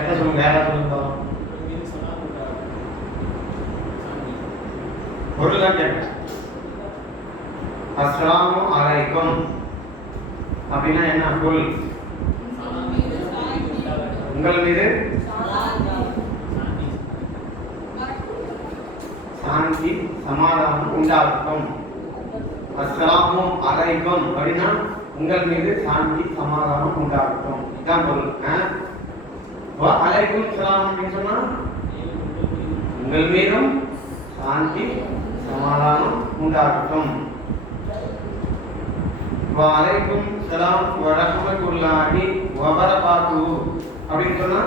கரெக்டாக சொல்லுங்க. யாராவது சொல்லுங்க. பொருள் தான் கேட்பேன். அஸ்ஸலாமு அலைக்கும் அப்படின்னா என்ன பொருள்? உங்கள் மீது சாந்தி சமாதானம் உண்டாகட்டும். அஸ்ஸலாமு அலைக்கும் அப்படின்னா உங்கள் மீது சாந்தி சமாதானம் உண்டாகட்டும், இதுதான் பொருள். அலைக்கும் சலாம் அப்படின்னு சொன்னா உங்கள் மீதும் சாந்தி சமாதானம் உண்டாகட்டும். வலைக்கும் சலாம் வரஹ்மத்துல்லாஹி வபரகாத்துஹு அப்படின்னு சொன்னா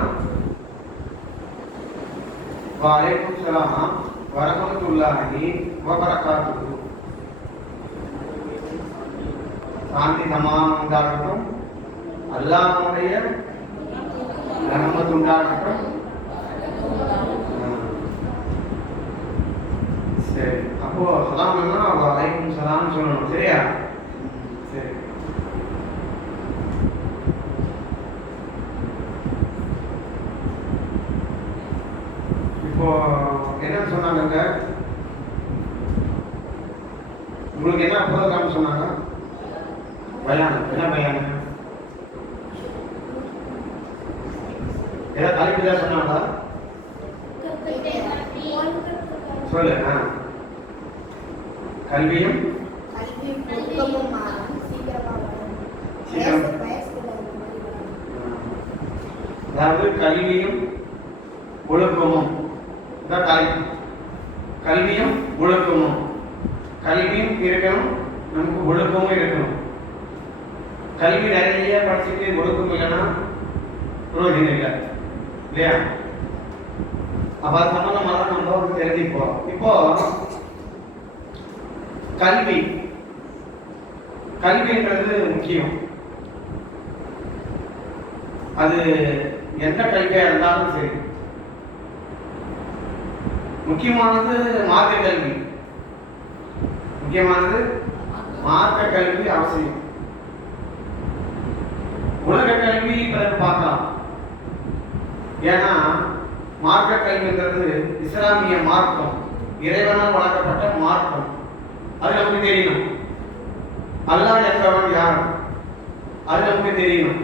வலைக்கும் சலாம் வரஹ்மத்துல்லாஹி வபரகாத்துஹு சாந்தி சமாதானம் உண்டாகட்டும், அல்லாஹ்வுடைய ரஹ்மத் உண்டாகட்டும். சரி, அப்போ சலாம்னா வலைக்கும் சலாம் சொல்லணும். சரியா? சரி. இப்போ என்ன சொன்னாங்க? உங்களுக்கு என்ன ப்ரோக்ராம் சொன்னாங்க? பயான். என்ன பயான்? ஏதாவது தலைப்பு தான் சொன்னாங்களா? சொல்லு. கல்வியும் அதாவது கல்வியும் ஒழுக்கமும் தான் தலைப்பு. கல்வியும் ஒழுக்கமும். கல்வியும் இருக்கணும், நமக்கு ஒழுக்கமும் இருக்கணும். கல்வி நிறைய படிச்சுட்டு ஒழுக்கம் இல்லைன்னா பிரயோஜனம் இல்லை, இல்லையா? அப்ப அது சம்பந்தமாக தான் நம்ம தெரிஞ்சுப்போம். இப்போ கல்வி, கல்வின்றது முக்கியம். அது எந்த கல்வியா இருந்தாலும் சரி, முக்கியமானது மார்க்க கல்வி. முக்கியமானது மார்க்க கல்வி அவசியம். உலக கல்வி பிறகு பார்க்கலாம். ஏன்னா மார்க்க கல்வின்றது இஸ்லாமிய மார்க்கம், இறைவனால் வழங்கப்பட்ட மார்க்கம். அது நமக்கு தெரியணும். அல்லாஹ் என்பவன் யார் அது நமக்கு தெரியணும்.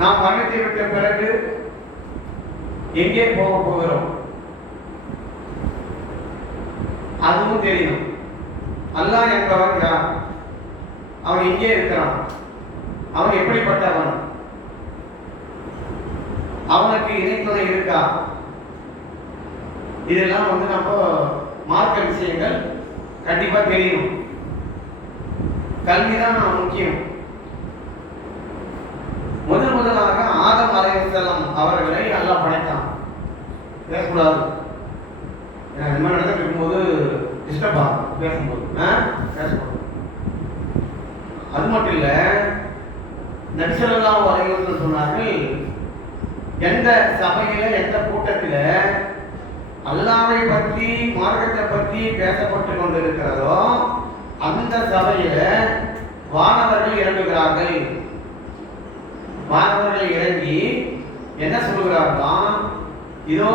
நாம் மரணத்தை விட்ட பிறகு எங்கே போக போகிறோம் அதுவும் தெரியணும். அல்லாஹ் என்பவன் யார், அவன் எங்கே இருக்கிறான், அவன் எப்படிப்பட்டவன், அவனுக்கு இணைத்துணை இருக்கா, இதெல்லாம் நம்ம மார்க்க விஷயங்கள் கண்டிப்பா தெரியணும். கல்விதான் முக்கியம். முதலாக ஆதம் அலைஹிஸ்ஸலாம் அவர்களை அல்லாஹ் படைத்தான். பேசக்கூடாது, இந்த மாதிரி நடந்துட்டு இருக்கும்போது டிஸ்டர்பா பேசும்போது பேசக்கூடாது. அது மட்டும் இல்ல, நபி ஸல்லல்லாஹு அலைஹி வஸல்லம் சொன்னார்கள், எந்த சபையில எந்த கூட்டத்தில அல்லாஹ்வை பற்றி மார்க்கத்தை பற்றி பேசப்பட்டு கொண்டிருக்கிறதோ அந்த சபையில வானவர்கள் இறங்குகிறார்கள். வானவர்கள் இறங்கி என்ன சொல்கிறார்களாம், இதோ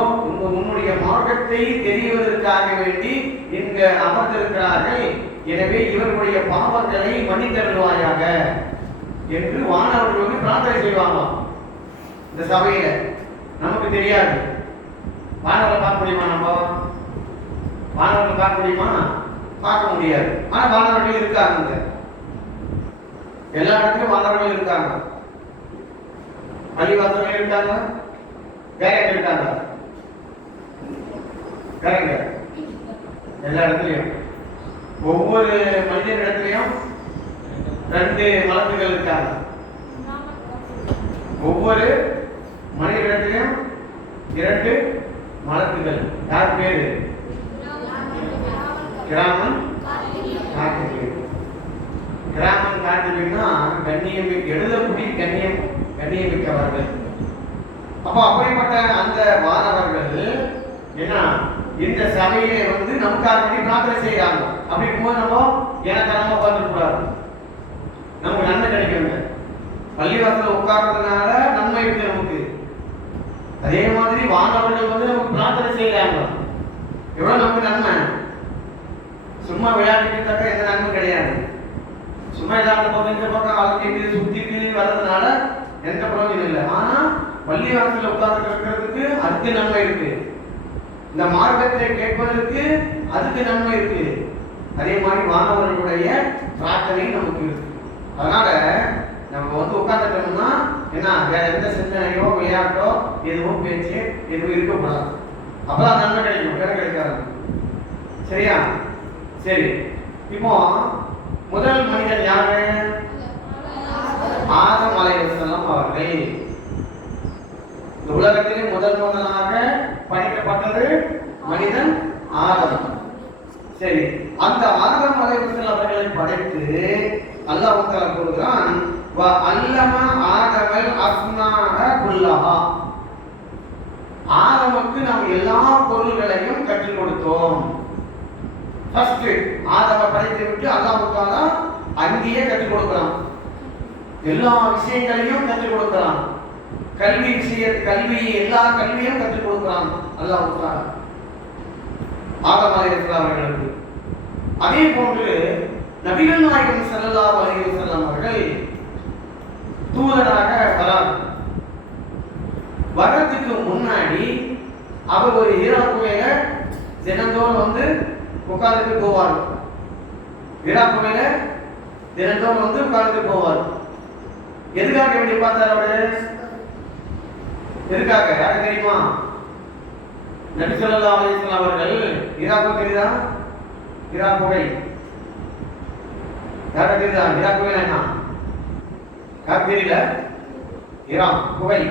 உன்னுடைய மார்க்கத்தை தெரிவதற்காக வேண்டி இங்க அமர்ந்திருக்கிறார்கள், எனவே இவர்களுடைய பாவங்களை மன்னித்தருள்வாயாக என்று வானவர்கள் பிரார்த்தனை செய்வாங்களாம். இந்த சபையில நமக்கு தெரியாது. வானவர்களை பார்க்க முடியுமா? நம்ம வானவர்களை பார்க்க முடியுமா? பார்க்க முடியாது. ஆனா வானவர்கள் இருக்காங்க. எல்லா இடத்துலயும் வானவர்கள் இருக்காங்க. பள்ளிவாசல்ல இருக்காங்க, வேற இருக்காங்க, வேறங்க எல்லா இடத்துலயும். ஒவ்வொரு மனிதன் இடத்துலயும் 2 மலக்குகள் இருக்காங்க. ஒவ்வொரு மனிதனிடத்திலும் 2 மலக்குகள். யார் பேரு? கிராமன் காத்திபீன். கிராமன் காத்திபீன்னா கண்ணியம், எழுதக்கூடிய கண்ணியமிக்கவர்கள். அப்போ அப்படிப்பட்ட அந்த மாணவர்கள் என்ன இந்த சபையிலே நமக்காக வேண்டி பிரார்த்தனை செய்யறாங்க. அப்படி இருக்கும்போது நம்ம ஏனத்தனமா உட்கார்ந்துக்கூடாது, நமக்கு நன்மை கிடைக்குங்க. பள்ளிவாசல உட்கார்றதுனால நன்மை இருக்கு நமக்கு. அதே மாதிரி வானவர்கள் வந்து நமக்கு பிரார்த்தனை செய்யறாங்க. எவ்வளவு நமக்கு நன்மை. சும்மா விளையாடிட்டு எந்த நன்மை கிடையாது. சும்மா ஏதாவது பக்கம் இந்த பக்கம் வளர்த்திட்டு சுத்திட்டு வர்றதுனால எந்த பிரயோஜனம் இல்லை. ஆனா பள்ளி வாசல்ல உட்கார்ந்து இருக்கிறதுக்கு அதுக்கு நன்மை இருக்கு. இந்த மார்க்கத்தை கேட்பதற்கு அதுக்கு நன்மை இருக்கு. அதே மாதிரி வானவர்களுடைய பிரார்த்தனை நமக்கு இருக்கு. அதனால நம்ம வந்து உட்கார்ந்துட்டோம்னா என்ன, வேற எந்த சிந்தனையோ விளையாட்டோ எதுவும் பேச்சு எதுவும் இருக்கக்கூடாது. அப்பதான் நன்மை கிடைக்கும், வேற கிடைக்காது. சரியா? சரி, இப்போ முதல் மனிதன் யாரு? ஆதம் அலைஹிஸ்ஸலாம் அவர்கள். இந்த உலகத்திலே முதலாக படைக்கப்பட்டது மனிதன் ஆதம். சரி, அந்த ஆதம் அலைஹிஸ்ஸலாம் அவர்களை படைத்து அல்லாஹ் தஆலா கூறுகிறான், வ அல்லம ஆதமல் அஸ்மாஅ குல்லஹா. ஆதமுக்கு நாம் எல்லா பொருள்களையும் கற்றுக் கொடுத்தோம். ஃபர்ஸ்ட் ஆதம படைத்து விட்டு அல்லாஹ் தஆலா அங்கேயே கற்றுக் கொடுக்கிறான். எல்லா விஷயங்களையும் கற்றுக் கொடுக்கிறான். கல்வி எல்லா கல்வியும் கற்றுக் கொடுக்கிறான் அல்லாஹ் தஆலா ஆதம் அலைஹிஸ்ஸலாம் அவர்களுக்கு. அதே போன்று நபிகள் நாயகம் ஸல்லல்லாஹு அலைஹி வஸல்லம் அவர்கள் தூதராக வரார். வரதுக்கு முன்னாடி அவர் ஒரு ஹீரா குகையில தினந்தோறும் வந்து உட்கார்ந்துட்டு போவார். ஹீரா குகையில தினந்தோறும் வந்து உட்கார்ந்துட்டு போவார். எதுக்காக வேண்டி பார்த்தார் அவரு? எதுக்காக? யாருக்கு தெரியுமா? நபி ஸல்லல்லாஹு அலைஹி வஸல்லம் அவர்கள் ஹீரா குகை தெரியுதா? ஹீரா குகை யாருக்கு தெரியுதா? ஹீரா குகை என்ன? யாருக்கு தெரியல? ஹீரா குகை.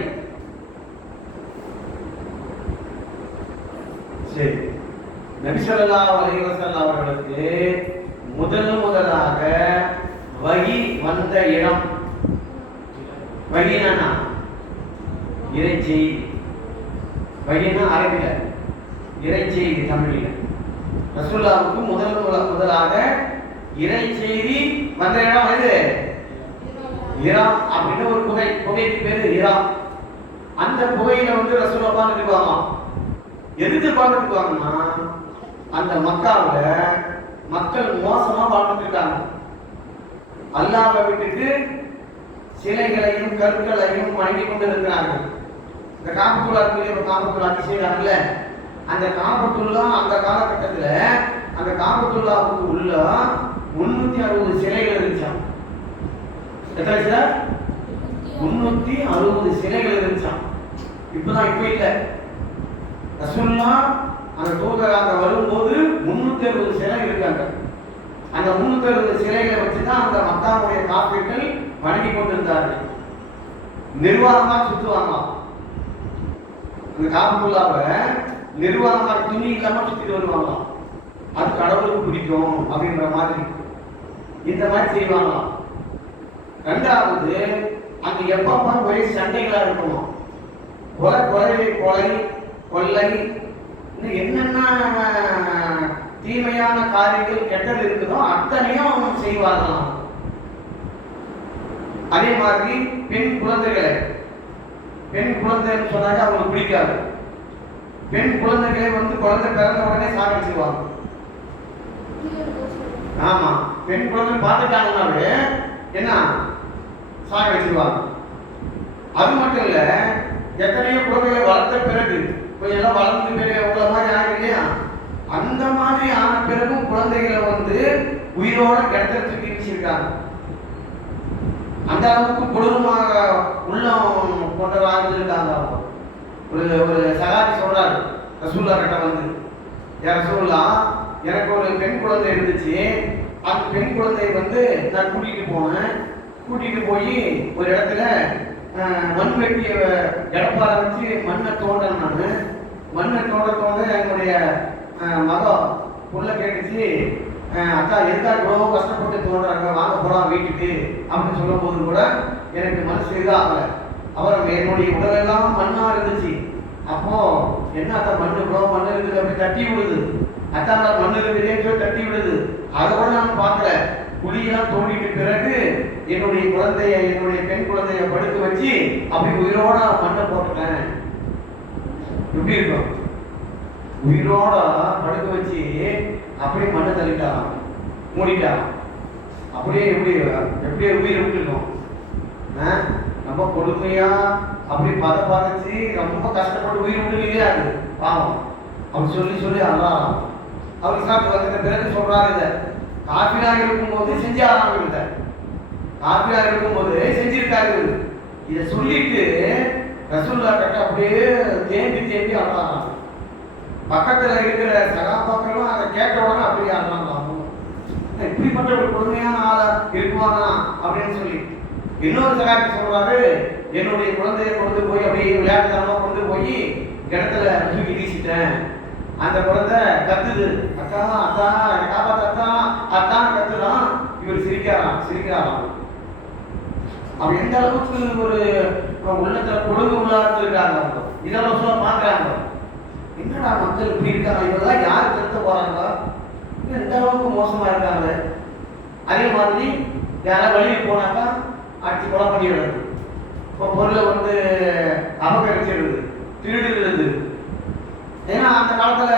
சரி, நபி ஸல்லல்லாஹு அலைஹி வஸல்லம் அவர்களுக்கு முதலாக வஹி வந்த இடம். வஹினா இறைச்சி. வஹினா அரபில, இறைச்சி தமிழில. ரசூலுல்லாஹ்வுக்கு முதலாக இறைச்செய்தி வந்த இடம் எது? ஹிரா அப்படின்னு ஒரு குகைக்கு பேரு ஹிரா. அந்த குகையில வந்து ரசூலுல்லாஹ் உட்கார்ந்துருப்பாங்க. எதுக்கு உட்கார்ந்துருப்பாங்கன்னா, அந்த மக்காவுல மக்கள் மோசமா வாழ்ந்துட்டு இருக்காங்க. அல்லாஹ்வை விட்டுட்டு சிலைகளையும் கற்களையும் வணங்கி கொண்டு இருக்கிறார்கள். இந்த காபத்துல்லா செய்யறாங்கல்ல, அந்த காபத்துல்லா அந்த காலகட்டத்துல அந்த காபத்துல்லாவுக்கு உள்ள 360 சிலைகள் இருந்துச்சாம். எத்தனை சிலை? 360 சிலைகள் இருந்துச்சாம். இப்ப இல்ல. ரசூலுல்லாஹ் அந்த தூதராக வரும்போது 360 சிலை இருக்காங்க. அந்த 360 சிலைகளை வச்சுதான் அந்த மக்காவுடைய காஃபிர்கள் வணங்கி கொண்டிருந்தார்கள். நிர்வாகமா சுத்துவாங்க. அந்த காபத்துல்லாவை நிர்வாகமா துணி இல்லாம சுத்திட்டு வருவாங்க. அது கடவுளுக்கு பிடிக்கும் அப்படின்ற மாதிரி இந்த மாதிரி செய்வாங்க. ரெண்டாவது, அங்க எப்ப ஒரே சண்டைகளா இருக்குமா. கொள்ளை என்னென்ன தீமையான காரியங்கள் கெட்டது இருக்குதோ அத்தனையும் செய்வார்களாம். அதே மாதிரி பெண் குழந்தைன்னு சொன்னாங்க அவங்களுக்கு பிடிக்காது. பெண் குழந்தைகளை வந்து குழந்தை பிறந்த உடனே சாகடிச்சிருவாங்க. ஆமா, பெண் குழந்தை பார்த்துட்டாங்கன்னாவே என்ன சாகடிச்சிருவாங்க. அது மட்டும் இல்ல, எத்தனையோ குழந்தைகளை வளர்த்த பிறகு கொஞ்சம் எல்லாம் வளர்ந்து பிறகு உங்களை மாதிரி ஆகும் இல்லையா, அந்த மாதிரி ஆன பிறகும் குழந்தைகளை வந்து உயிரோட கிடத்துறதுக்கு வீசிருக்காங்க. அந்த அளவுக்கு கொடூரமாக உள்ளம் கொண்டவராக இருக்காங்க. ஒரு சகாதி சொல்றாரு ரசூலுல்லாஹ் கிட்ட வந்து, யா ரசூலுல்லாஹ், எனக்கு ஒரு பெண் குழந்தை இருந்துச்சு. அந்த பெண் குழந்தையை வந்து நான் கூட்டிட்டு போய் ஒரு இடத்துல மண் வெட்டிய எடப்பால வச்சு மண்ணை தோண்டேன். நான் மண்ணை தோண்ட என்னுடைய மகம் புள்ள கேட்டுச்சு, அக்கா எதுக்காக இவ்வளோ கஷ்டப்பட்டு தோன்றாங்க, வாங்க போலாம் வீட்டுக்கு அப்படின்னு சொல்லும் போது கூட எனக்கு மனசு இதாகல. அப்புறம் என்னுடைய உடலெல்லாம் மண்ணா இருந்துச்சு. அப்போ என்ன அக்கா மண்ணு இவ்வளோ மண்ணு இருக்குது அப்படி தட்டி விடுது. அக்கா மண்ணு இருக்குதுன்னு சொல்லி தட்டி விடுது. அதை கூட நான் பார்க்கல. குழியெல்லாம் தோண்டிட்டு பிறகு என்னுடைய பெண் குழந்தைய படுத்து வச்சு அப்படி உயிரோட மண்ணை போட்டுட்டேன். எப்படி இருக்கும்? உயிரோட படுக்க வச்சு அப்படியே மண்ணை தள்ளிட்டாராம், மூடிட்டாராம். அப்படியே எப்படி எப்படியே உயிரை விட்டுருக்கோம். ரொம்ப கொடுமையா அப்படி பதச்சு ரொம்ப கஷ்டப்பட்டு உயிர் விட்டு இல்லையா அது பாவம். அப்படி சொல்லி சொல்லி அல்லாராம். அவர் இஸ்லாத்துக்கு வந்த பிறகு சொல்றாரு, இதை காஃபிரா இருக்கும்போது செஞ்சாராம். இதை காஃபிரா இருக்கும்போது செஞ்சிருக்காரு. இதை சொல்லிட்டு ரசூலுல்லாஹ் கிட்ட அப்படியே தேம்பி அழறாங்க. பக்கத்துல இருக்கிற சகாபாக்களும் அதை கேட்ட உடனே அப்படியே அழறாங்க. இப்படிப்பட்ட ஒரு கொடுமையான ஆளா இருக்குவாங்க அப்படின்னு சொல்லி. இன்னொரு சகாபி சொல்றாரு, என்னுடைய குழந்தையை கொண்டு போய் அப்படியே விளையாட்டுத்தனமா கொண்டு போய் கிணத்துல தூக்கி வீசிட்டேன். அந்த குழந்தை கத்துது, அக்கா அத்தா காப்பாத்த அத்தா அத்தான் கத்துதான். இவர் சிரிக்கிறாராம். அவன் எந்த அளவுக்கு ஒரு உள்ளத்துல கொடுங்க உள்ளார்த்திருக்காங்க. இதெல்லாம் சொல்ல பாக்குறாங்க, என்னடா மக்கள் இப்படி இருக்காங்க, இவெல்லாம் யாரு திருத்த போறாங்க, எந்த அளவுக்கு மோசமா இருக்காங்க. அதே மாதிரி யாராவது வெளியில் போனாக்கா அடிச்சு கொலை பண்ணிடுறது, இப்போ பொருளை அபகரிச்சிடுது, திருடுறது. ஏன்னா அந்த காலத்துல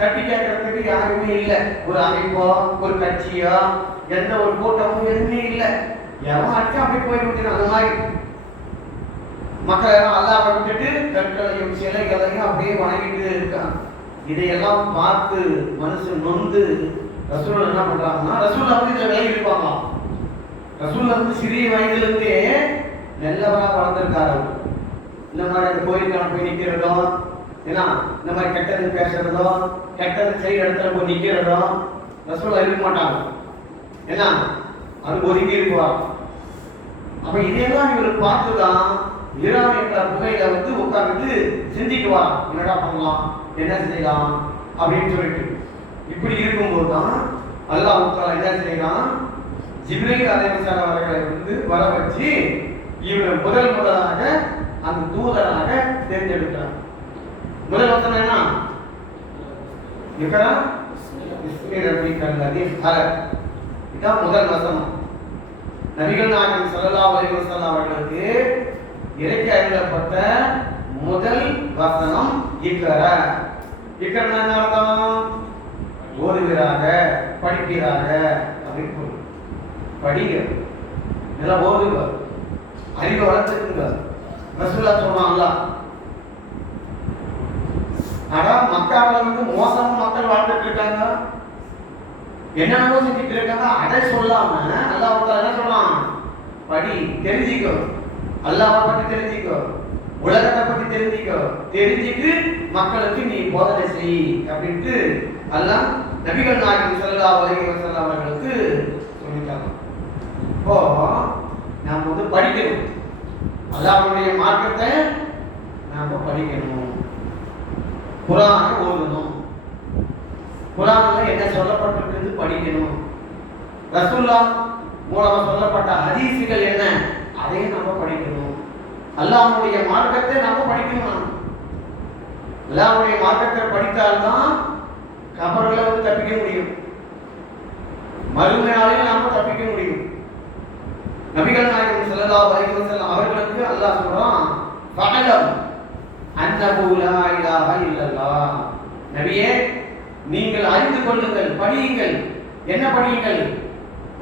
தட்டி கேட்கறதுக்கு யாருமே இல்லை. ஒரு அமைப்போ ஒரு கட்சியோ எந்த ஒரு கூட்டமும் எதுவுமே இல்லை. எவன் அடிச்சு அப்படி போயிட்டு அந்த மாதிரி மக்கள் எல்லாம் அல்லாஹ்வை விட்டுட்டு கற்களையும் சிலைகளையும் அப்படியே வணங்கிட்டு இருக்காங்க. இதையெல்லாம் பார்த்து மனுஷன் நொந்து ரசூல் என்ன பண்றாங்கன்னா, ரசூல் இதில் விலகி இருப்பாங்க. ரசூல் சிறிய வயதிலிருந்தே நல்லவராக வளர்ந்துருக்காரு. இந்த மாதிரி அந்த கோயிலுக்கான போய் நிற்கிறதோ, ஏன்னா இந்த மாதிரி கெட்டது பேசுறதோ கெட்டது செய்கிற இடத்துல போய் நிற்கிறதோ ரசூல் இருக்க மாட்டாங்க. ஏன்னா அது ஒதுங்கி இருக்குவார். அப்ப இதையெல்லாம் இவர் பார்த்துதான் ஈரான் என்ற புகையில உட்கார்ந்து சிந்திக்குவார், என்னடா பண்ணலாம், என்ன செய்யலாம் அப்படின்னு சொல்லிட்டு. இப்படி இருக்கும்போது தான் அல்லாஹ் தஆலா என்ன செய்யலாம், ஜிப்ரீல் அலைஹிஸ்ஸலாம் அவர்களை வர வச்சு இவரை முதலாக அந்த தூதராக தேர்ந்தெடுக்கிறார். முதல் வசனம் என்ன? இக்ரா பிஸ்மி ரப்பிக்கல் லதீ ஹலக். இதான் முதல் வசனம். நபிகள் நாயகம் ஸல்லல்லாஹு அலைஹி வஸல்லம் அவர்களுக்கு இறக்கி அருளப்பட்ட முதல் வசனம் இக்ரா. இக்ரா என்ன அர்த்தம்? ஓதுகிறாக, படிக்கிறாக அப்படின்னு பொருள். படிங்க, நல்லா ஓதுங்க, அறிவை வளர்த்துக்குங்க. ரசூலுல்லாஹ் சொன்னாங்களா, ஆனா மக்காவில் மோசமா மக்கள் வாழ்ந்துட்டு இருக்காங்க, என்னென்னவோ செஞ்சுட்டு இருக்காங்க. அதை சொல்லாம அல்லாஹ் என்ன சொல்றான், படி, தெரிஞ்சிக்கோ, அல்லாஹ்வை பத்தி தெரிஞ்சிக்கோ, உலகத்தை பத்தி தெரிஞ்சிக்கோ, தெரிஞ்சுட்டு மக்களுக்கு நீ போதனை செய் அப்படின்ட்டு அல்லாஹ் நபிகள் நாயகம் ஸல்லல்லாஹு அலைஹி வஸல்லம் அவர்களுக்கு சொல்லிட்டாங்க. இப்போ நாம் படிக்கணும், அல்லாஹ்வுடைய மார்க்கத்தை நாம படிக்கணும், குர்ஆனை ஓதணும், குர்ஆன்ல என்ன சொல்லப்பட்டிருக்கிறது படிக்கணும், ரசூலுல்லாஹ் மூலமா சொல்லப்பட்ட ஹதீஸ்கள் என்ன அதையும் நம்ம படிக்கணும். அல்லாஹ்வுடைய மார்க்கத்தை நாம படிக்கணும். அல்லாஹ்வுடைய மார்க்கத்தை படித்தால்தான் கபர்ல தப்பிக்க முடியும், மறுமையாலையும் நாம தப்பிக்க முடியும். நபிகள் நாயகம் ஸல்லல்லாஹு அலைஹி வஸல்லம் அவர்களுக்கு அல்லாஹ் சொல்றான், ஃபஅலம் அன்னஹு லா இலாஹ இல்லல்லாஹ். நபியே, நீங்கள் அறிந்து கொள்ளுங்கள், படியுங்கள். என்ன படியுங்கள்?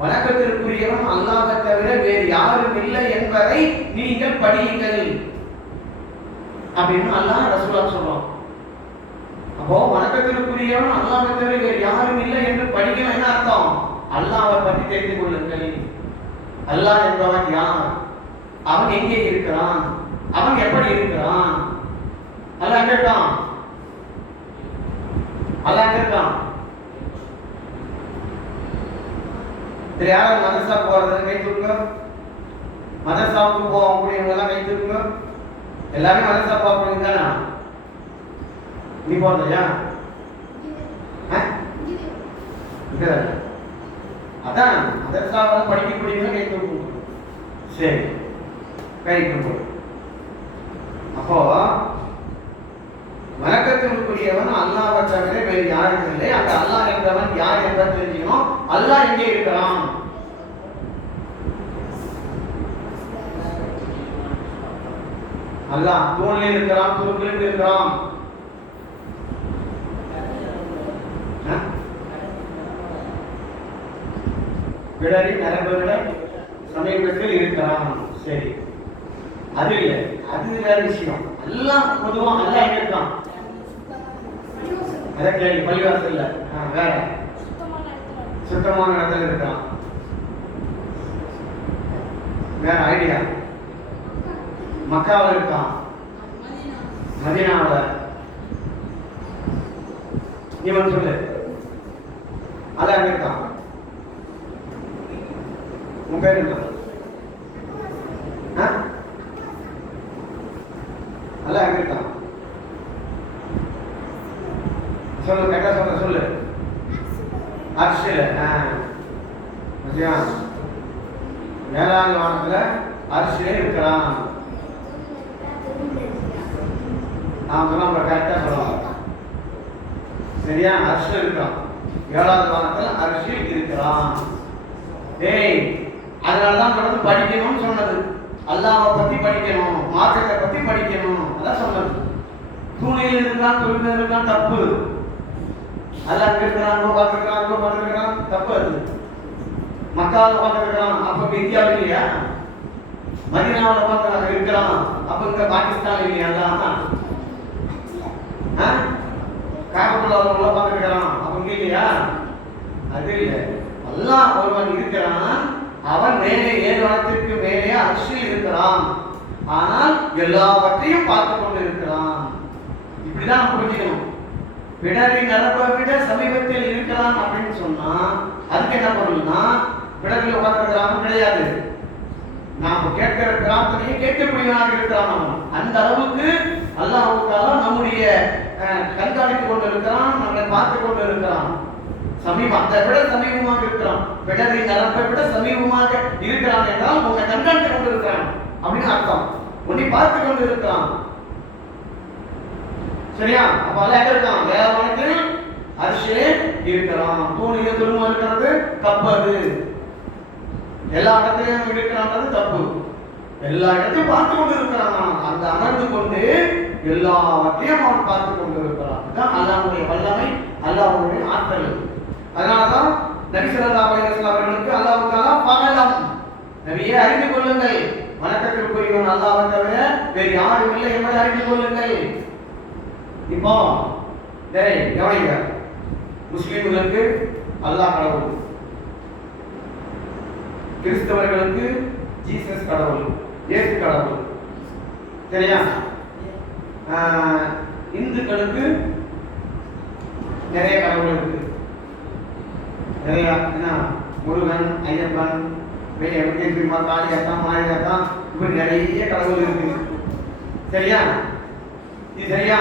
வணக்கத்திற்குரியவன் அல்லாஹ்வை தவிர வேறு யாரும் இல்லை என்பதை நீங்கள் படியுங்கள் அப்படின்னு அல்லாஹ் ரசூலுல்லாஹ் சொல்றான். அப்போ வணக்கத்திற்குரியவன் அல்லாஹ்வை தவிர வேறு யாரும் இல்லை என்று படிக்கணும். என்ன அர்த்தம்? அல்லாஹ்வை பற்றி தெரிந்து கொள்ளுங்கள். அல்லாஹ் என்பவன் யார், அவன் எங்கே இருக்கிறான், அவன் எப்படி இருக்கிறான், அல்லாஹ் கேட்டான். அல்லாஹ் கேட்டான். யாரும் மதரசா போறது கை தூக்குங்க, மதரசாவுக்கு போகக்கூடியவங்க எல்லாம் கை தூக்குங்க. எல்லாமே மதரசா போகக்கூடியவங்க தானா? நீ போறியா? அதான் மதரசாவில் படிக்கக்கூடியவங்க கை தூக்குங்க. சரி, கை தூக்கு. அப்போ வணக்கத்திற்குரியவன் அல்லாஹ்வை தவிர வேறு யாரும் இல்லை. அந்த அல்லாஹ் என்பவன் யார் என்பதை தெரிஞ்சுக்கணும். அல்லாஹ் எங்கே இருக்கிறான்? அல்லாஹ் தூணில் இருக்கிறான், துருக்கில் இருக்கிறான், பிடரி நரம்புகள சமீபத்தில் இருக்கிறான். சரி, அது இல்லை, அது வேற விஷயம். எல்லாம் பொதுவா எல்லாம் எங்க இருக்கான்? அதான் கேள்வி. பள்ளிவாசல் இல்ல, வேற சுத்தமான இடத்துல இருக்கான். வேற ஐடியா? மக்காவில் இருக்கான், மதீனாவில். இவன் சொல்லு, அதான் அங்க இருக்கான். உன் பேர் என்ன? அல்ல அங்க இருக்கான். சொல்லு, கரெக்டா சொல்ற, சொல்லு. அர்ஷில. மேலாண் வானத்துல அரிசியிலே இருக்கிறான். நான் சொன்ன கரெக்டா சொல்லலாம். சரியா? அரிசியில் இருக்கிறான். 7வது வானத்துல அரிசியில் இருக்கிறான். ஏய், அதனாலதான் தொடர்ந்து படிக்கணும்னு சொன்னது. அல்லாஹ்வை பத்தி படிக்கணும், மார்க்கத்தை பத்தி படிக்கணும், அதான் சொன்னது. தூணில் இருக்கான், துருப்பில் இருக்கான், தப்பு. அல்லாஹ் அங்க இருக்கிறான், அங்க பார்த்துருக்கான், தப்பு. அது மக்காவில் பார்த்துருக்கிறான், அப்ப இந்தியாவில் இல்லையா? மதீனாவில் பார்த்து இருக்கிறான், அப்ப இங்க பாகிஸ்தான் இல்லையா? காபத்துல்லாஹ்ல பார்த்துருக்கிறான், அப்ப இங்க இல்லையா? அது இல்லை. அல்லாஹ் ஒருவன் இருக்கிறான், அவன் மேலே 7 வானத்திற்கு மேலே அர்ஷில் இருக்கிறான். ஆனால் எல்லாவற்றையும் பார்த்து கொண்டு இருக்கிறான். இப்படிதான் புரிஞ்சுக்கணும். பிடரி நரம்பை விட சமீபத்தில் இருக்கிறான் அப்படின்னு சொன்னா அதுக்கு என்ன பொருள்னா, பிடரில் உட்கார்ந்துருக்கிறான் கிடையாது. நாம கேட்கிற பிரார்த்தனையை கேட்கக்கூடியவனாக இருக்கிறான். அவன் அந்த அளவுக்கு அல்லாஹ்வுக்காக நம்முடைய கண்காணித்துக் கொண்டு இருக்கிறான், நம்மளை பார்த்து கொண்டு இருக்கிறான். அதை விட சமீபமாக இருக்கிறான். பிடரி நரம்பை விட சமீபமாக இருக்கிறான் என்றால் உன்னை கண்காணித்துக் கொண்டு இருக்கிறான் அப்படின்னு அர்த்தம். உன்னை பார்த்து கொண்டு இருக்கிறான். சரியா? அப்ப அல்ல எங்க இருக்கான்? வேதவானத்தில் அரிசியிலே இருக்கிறான். தூணில துரும்ப இருக்கிறது தப்பு. அது எல்லா இடத்திலையும் இருக்கிறான்றது தப்பு. எல்லா இடத்தையும் பார்த்து கொண்டு இருக்கிறான். அந்த அமர்ந்து கொண்டு எல்லாவற்றையும் அவன் பார்த்து கொண்டு இருக்கிறான். இதுதான் அல்லாஹ்வுடைய வல்லமை, அல்லாஹ்வுடைய ஆற்றல். அதனாலதான் நபி ஸல்லல்லாஹு அலைஹி வஸல்லம் அவர்களுக்கு அல்லாஹ் தஆலா பகலம், நபியே அறிந்து கொள்ளுங்கள், வணக்கத்திற்குரியவன் அல்லாஹ்வை தவிர வேறு யாரும் இல்லை என்பதை அறிந்து கொள்ளுங்கள். இப்போ கவனிங்க, முஸ்லிம்களுக்கு அல்லாஹ் கடவுள், கிறிஸ்தவர்களுக்கு ஜீசஸ் கடவுள், இயேசு கடவுள். சரியா? இந்துக்களுக்கு நிறைய கடவுள் இருக்கு. நிறைய என்ன, முருகன், ஐயப்பன், வெங்கடேஸ்வரி, காளியாத்தா, மாரியாத்தா, இப்படி நிறைய கடவுள் இருக்கு. சரியா? இது சரியா?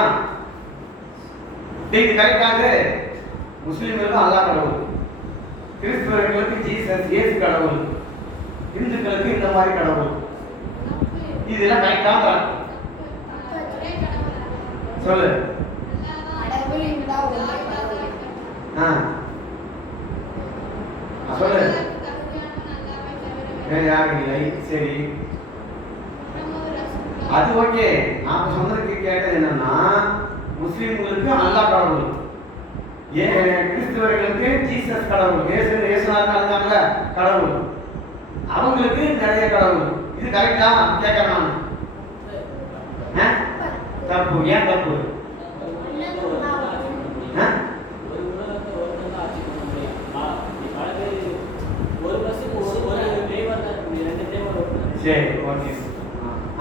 இது கரெக்டாக? முஸ்லிம்களுக்கு அல்லாஹ் கடவுள், கிறிஸ்தவர்களுக்கு ஜீசஸ் இயேசு கடவுள், இந்துக்களுக்கு இந்த மாதிரி கடவுள். இதெல்லாம் கரெக்டா? சொல்லு. சொல்லு. யாரும் இல்லை. சரி, அது ஓகே. நாம சொன்னதுக்கு கேட்டது என்னன்னா, முஸ்லிம்களுக்கு அல்லாஹ் கடவுள், கிறிஸ்தவர்களுக்கு ஜீசஸ் கடவுள், இயேசுநாதன் கடவுள், அவங்களுக்கு நிறைய கடவுள். இது கரெக்டா கேட்கறான்? தப்பு. ஏன் தப்பு? சரி, ஓகே.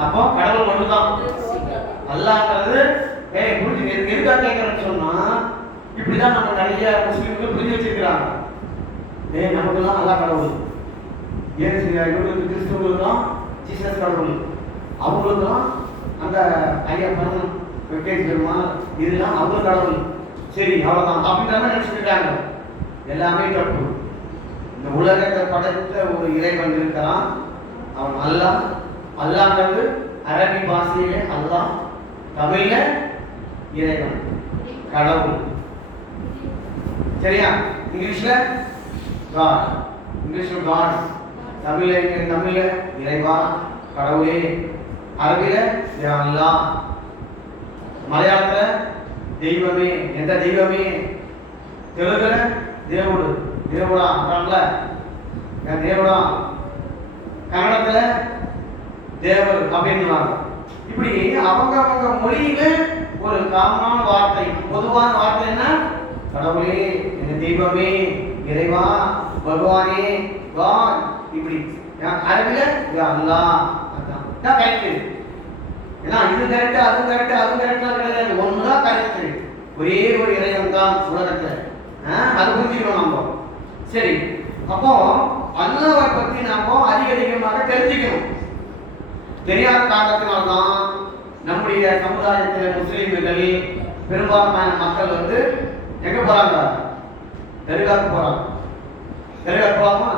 அப்போ கடவுள் மட்டும்தான் அல்லாஹ்ன்றது புரிஞ்சு எதுக்காக கேட்கறேன்னு சொன்னா, இப்படிதான் நம்ம நிறைய முஸ்லிம்கள் புரிஞ்சு வச்சிருக்கிறாங்க. நமக்குலாம் அல்லாஹ் கடவுள், இவங்களுக்கு கிறிஸ்தவர்களுக்கு தான் ஜீசஸ் கடவுள், அவங்களுக்குலாம் அந்த ஐயப்பன், வெங்கடேஸ்வரன், இதெல்லாம் அவங்க கடவுள். சரி, அவ்வளவுதான் அப்படின்ற நினைச்சிருக்காங்க. எல்லாமே தப்பு. இந்த உலகத்தை படைத்த ஒரு இறைவன் இருக்கிறான், அவன் அல்லாஹ். அல்லாஹ்ன்றது அரபி பாஷையிலே அல்லாஹ், தமிழ்ல இறைவன், கடவுள். சரியா? இங்கிலீஷ்ல காட், இங்கிலீஷ்ல காட், தமிழ்ல இறைவா, கடவுளே, அரபில அல்லாஹ், மலையாளத்துல தெய்வமே, எந்த தெய்வமே, தெலுங்குல தேவுடு, தேவுடா, தேவடா, கன்னடத்துல தேவர் அப்படின்னுவாங்க. இப்படி அவங்க அவங்க மொழியில ஒரு காமனான வார்த்தை, பொதுவான வார்த்தை என்ன? கடவுளே, என் தெய்வமே, இறைவா, பகவானே, காட். இப்படி அரபில அல்லாஹ், அதான் கரெக்ட். ஏன்னா இது கரெக்ட், அது கரெக்ட், அது கரெக்ட்லாம் கிடையாது. ஒண்ணுதான் கரெக்ட். ஒரே ஒரு இறைவன் தான் உலகத்துல. அது புரிஞ்சுக்கணும் நம்ம. சரி, அப்போ அல்லாஹ்வை பத்தி நாம அதிகமாக தெரிஞ்சுக்கணும். தெரியாத காரணத்தினால்தான் நம்முடைய சமுதாயத்தில் முஸ்லிம்கள் பெரும்பாலான மக்கள் வந்து எங்க போறாங்க? தர்காவுக்கு போறாங்க. தர்கா போலாமா?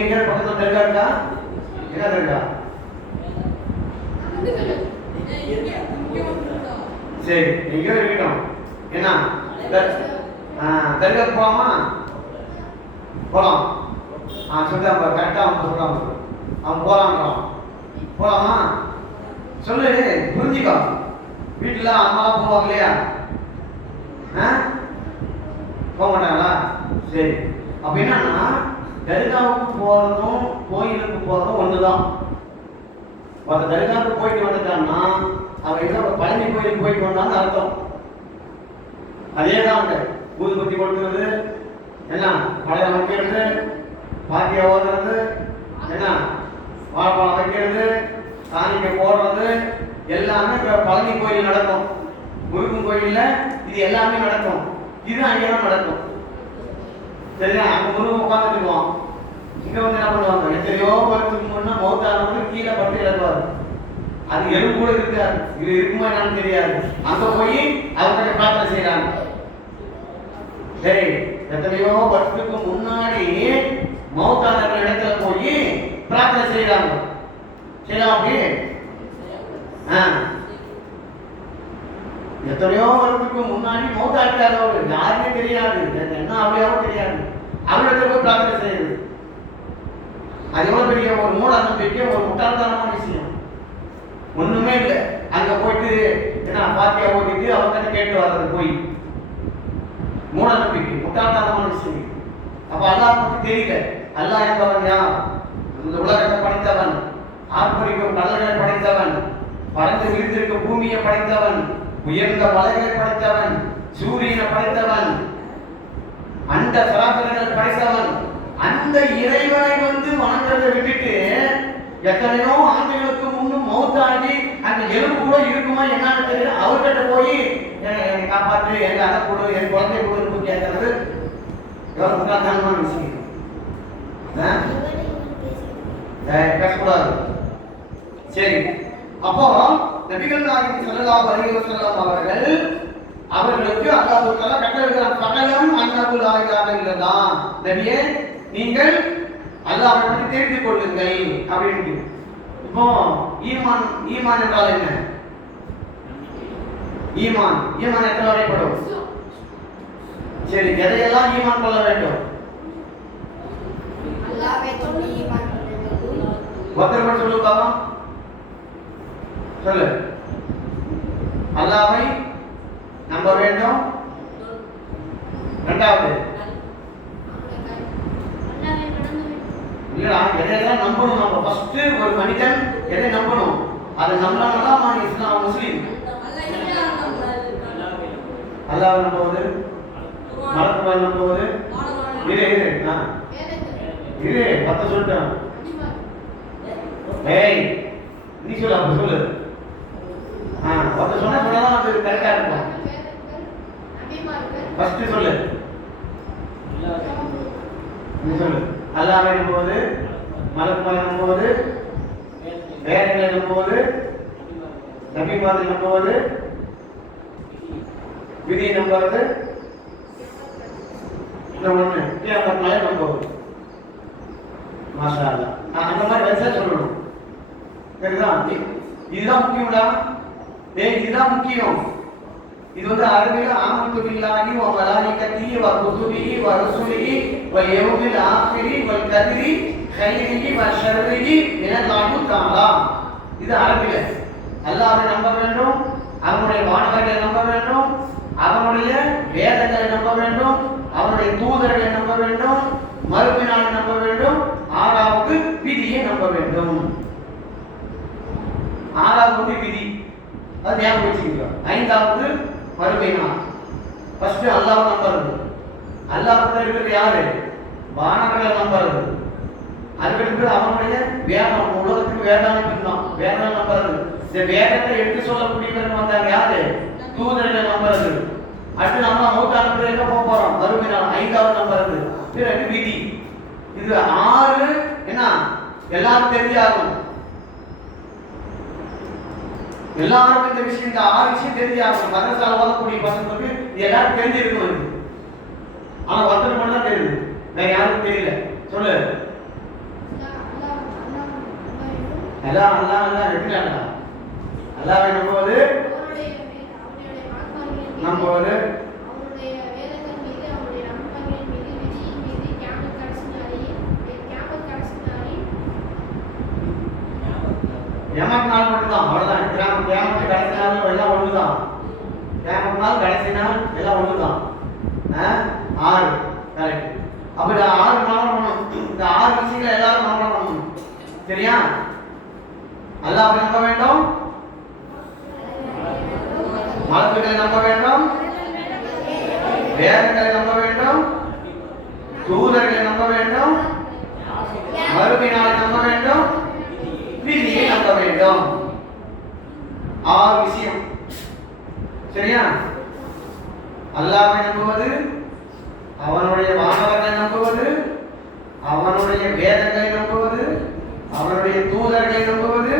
இங்க பக்கத்துல தர்கா இருக்கா? என்ன தர்கா? சரி, எங்கேயோ இருக்கட்டும். என்ன தர்காவுக்கு போலாமா? போலாம். சொல்ல கரெக்டா அவன் சொல்றான். அவன் போலான்றான். போலாமா? சொல்லு, புரிஞ்சுக்கோ. வீட்டுல அம்மாலாம் போவாங்க இல்லையா? போக மாட்டாங்களா? சரி, அப்ப என்னன்னா தர்காவுக்கு போறதும் கோயிலுக்கு போறதும் ஒண்ணுதான். தர்காவுக்கு போயிட்டு வந்துட்டான்னா அவன் என்ன பழனி கோயிலுக்கு போயிட்டு வந்தான்னு அர்த்தம். அதேதான் ஊதுபத்தி கொடுக்கிறது, என்ன பழைய வைக்கிறது, பாத்தியா ஓதுறது, என்ன வாழைப்பழம் வைக்கிறது, சாணிக்க போடுறது, எல்லாமே பழனி கோயில் நடக்கும். முருகன் கோயில்ல இது எல்லாமே நடக்கும். இது அங்கேதான் நடக்கும். சரியா? அங்க முருகன் உட்காந்துட்டுருவோம். இங்க வந்து என்ன பண்ணுவாங்க? எத்தனையோ வருஷத்துக்கு முன்னா மௌத்தானவங்க கீழே பட்டு இழப்பாரு. அது எலும்பு கூட இருக்காது. இது இருக்குமா என்னன்னு தெரியாது. அங்க போய் அவங்க பிரார்த்தனை செய்யறாங்க. சரி, எத்தனையோ வருஷத்துக்கு முன்னாடி மௌத்தான இடத்துல போய் பிரார்த்தனை செய்யறாங்க. செய்யலாம் அப்படி? எத்தனையோ வருஷத்துக்கு முன்னாடி மௌத்தாக்கிட்டார். யாருமே தெரியாது, என்ன அவளையாவும் தெரியாது. அவரிடத்துல போய் பிரார்த்தனை செய்யுது. அது எவ்வளவு பெரிய ஒரு மூட நம்பிக்கை, ஒரு முட்டாள்தனமான விஷயம். ஒண்ணுமே இல்லை. அங்க போயிட்டு என்ன பாத்தியா ஓட்டிட்டு அவங்க கேட்டு வர்றது போய் மூட நம்பிக்கை, முட்டாள்தனமான விஷயம். அப்ப அல்லாஹ் பத்தி தெரியல. அல்லாஹ் என்பவன் யார்? இந்த உலகத்தை படைத்தவன், ஆர்ப்பரிக்கும் கடல்களை படைத்தவன், பறந்து விரிந்திருக்கும் பூமியை படைத்தவன், உயர்ந்த மலைகளை படைத்தவன், சூரியனை படைத்தவன், அந்த சராசரங்களை படைத்தவன். அந்த இறைவனை வந்து வணங்குறதை விட்டுட்டு எத்தனையோ ஆண்டுகளுக்கு முன்னும் மௌத்தாகி அந்த எலும்பு கூட இருக்குமா என்னன்னு தெரியல, அவர்கிட்ட போய் என்னை காப்பாற்று, எங்க அதை கொடு, என் குழந்தை கொடு கேட்கறது எவ்வளவு முட்டாள்தனமான விஷயம். பேசக்கூடாது. சரி, அப்போ நபிகள் நாயகம் ஸல்லல்லாஹு அலைஹி வஸல்லம் அவர்களுக்கு அல்லாஹ் தஆலா கட்டளையிட்டார், "ஃபஅலம் அன்னஹு லா இலாஹா இல்லல்லாஹ்." நபியே, நீங்கள் அல்லாஹ்வை பற்றி தெரிந்து கொள்ளுங்கள் அப்படின்னு. இப்போ ஈமான், ஈமான் என்றால் என்ன? ஈமான், ஈமான் எத்தனை வரைப்படும்? சரி, எதையெல்லாம் ஈமான் கொள்ள வேண்டும்? அல்லாஹ்வை சொல்லி ஈமான் கொள்ள வேண்டும். ஒருத்தர் சொல்லு பாப்பா, சொல்லு. அல்லாஹ்வை நம்ப வேண்டும். இரண்டாவது இல்லடா, எதையெல்லாம் நம்பணும்? நம்ம ஃபர்ஸ்ட் ஒரு மனிதன் எதை நம்பணும்? அதை நம்பினாதான் அவன் இஸ்லாம் முஸ்லீம். அல்லாஹ்வை நம்புவது, மலக்குகளை நம்புவது. இரு 10 சொல்லிட்டேன். ஏய், நீ சொல்லு, அப்ப சொல்லு. 10 சொன்னதான் அது கரெக்டா இருக்கும். ஃபர்ஸ்ட் சொல்லு, நீ சொல்லு. அல்லாஹ்வை நம்புவது, மலக்குகளை நம்புவது, வேதங்களை நம்புவது, நபிமார்களை நம்புவது, விதியை நம்புவது, இந்த ஒண்ணு கியாமத் நாளை நம்புவது. மாஷா அல்லாஹ். அந்த மாதிரி வரிசையா சொல்லணும். சரிதா? இதுதான் முக்கியம்டா. இதுதான் முக்கியம். இது வந்து அரபில ஆமன்து பில்லாஹி வ மலாயிகத்திஹி வ குதுபிஹி வ ருசுலிஹி வல் யௌமில் ஆகிரி வல் கத்ரி கைரிஹி வ ஷர்ரிஹி மினல்லாஹி தஆலா. இது அரபில. அல்லாஹ்வை நம்ப வேண்டும், அவனுடைய வானவர்களை நம்ப வேண்டும், அவனுடைய வேதங்களை நம்ப வேண்டும், அவனுடைய தூதர்களை நம்ப வேண்டும், மறுமை நாளை நம்ப வேண்டும். ஆறாவது விதியை நம்ப வேண்டும். ஆறாவது விதி, அது ஞாபகம் வச்சுக்கிறோம். ஐந்தாவது மறுமை நாள். ஃபர்ஸ்ட் அல்லாஹ் நம்புறது. அல்லாஹ் பத்தி இருக்கிறது யாரு? வானங்களை நம்புறது. அதுக்கடுத்து அவனுடைய வேதம், உலகத்துக்கு வேதானை பின்னால் வேதனை நம்புறது. இந்த வேதத்தை எடுத்து சொல்லக்கூடியவர்கள் வந்தாங்க யாரு? தூதர்களை நம்புறது. அடுத்து நம்ம மௌத்தான பிறகு போக போறோம். மறுமை நாள் ஐந்தாவது நம்புறது. பிறகு விதி. இது ஆறு என்ன எல்லாரும் தெரிஞ்சாகும். எல்லாருக்கும் இந்த விஷயம், இந்த ஆறு விஷயம் தெரிஞ்சாகும். மதரசால ஓதக்கூடிய பசங்களுக்கு இது எல்லாரும் தெரிஞ்சிருக்கும். ஆனா ஒருத்தர் மட்டும் தான் தெரியுது, வேற யாருக்கும் தெரியல. சொல்லு. எல்லாம் அல்லா அல்லா இருக்கிறாங்க. அல்லாஹ்வை நம்புவது, நம்புவது, கியாமத் நாள் மட்டும்தான். அவ்வளவுதான். கியாமத் கடைசி நாள் எல்லாம் ஒண்ணுதான். கியாமத் நாள் கடைசி நாள் எல்லாம் ஒண்ணுதான். ஆறு கரெக்ட். அப்ப இந்த ஆறு மரணம், இந்த ஆறு விஷயங்களை எல்லாரும் மரணம் பண்ணணும். சரியா? அல்லாஹ்வை நம்ப வேண்டும், மலக்குகளை நம்ப வேண்டும், வேதங்களை நம்ப வேண்டும், தூதர்களை நம்ப வேண்டும், மறுமை நாளை நம்ப வேண்டும், விதியை நம்ப வேண்டும். ஆறு விஷயம். சரியா? அல்லாஹ்வை நம்புவது, அவனுடைய வானவர்களை நம்புவது, அவனுடைய வேதங்களை நம்புவது, அவனுடைய தூதர்களை நம்புவது,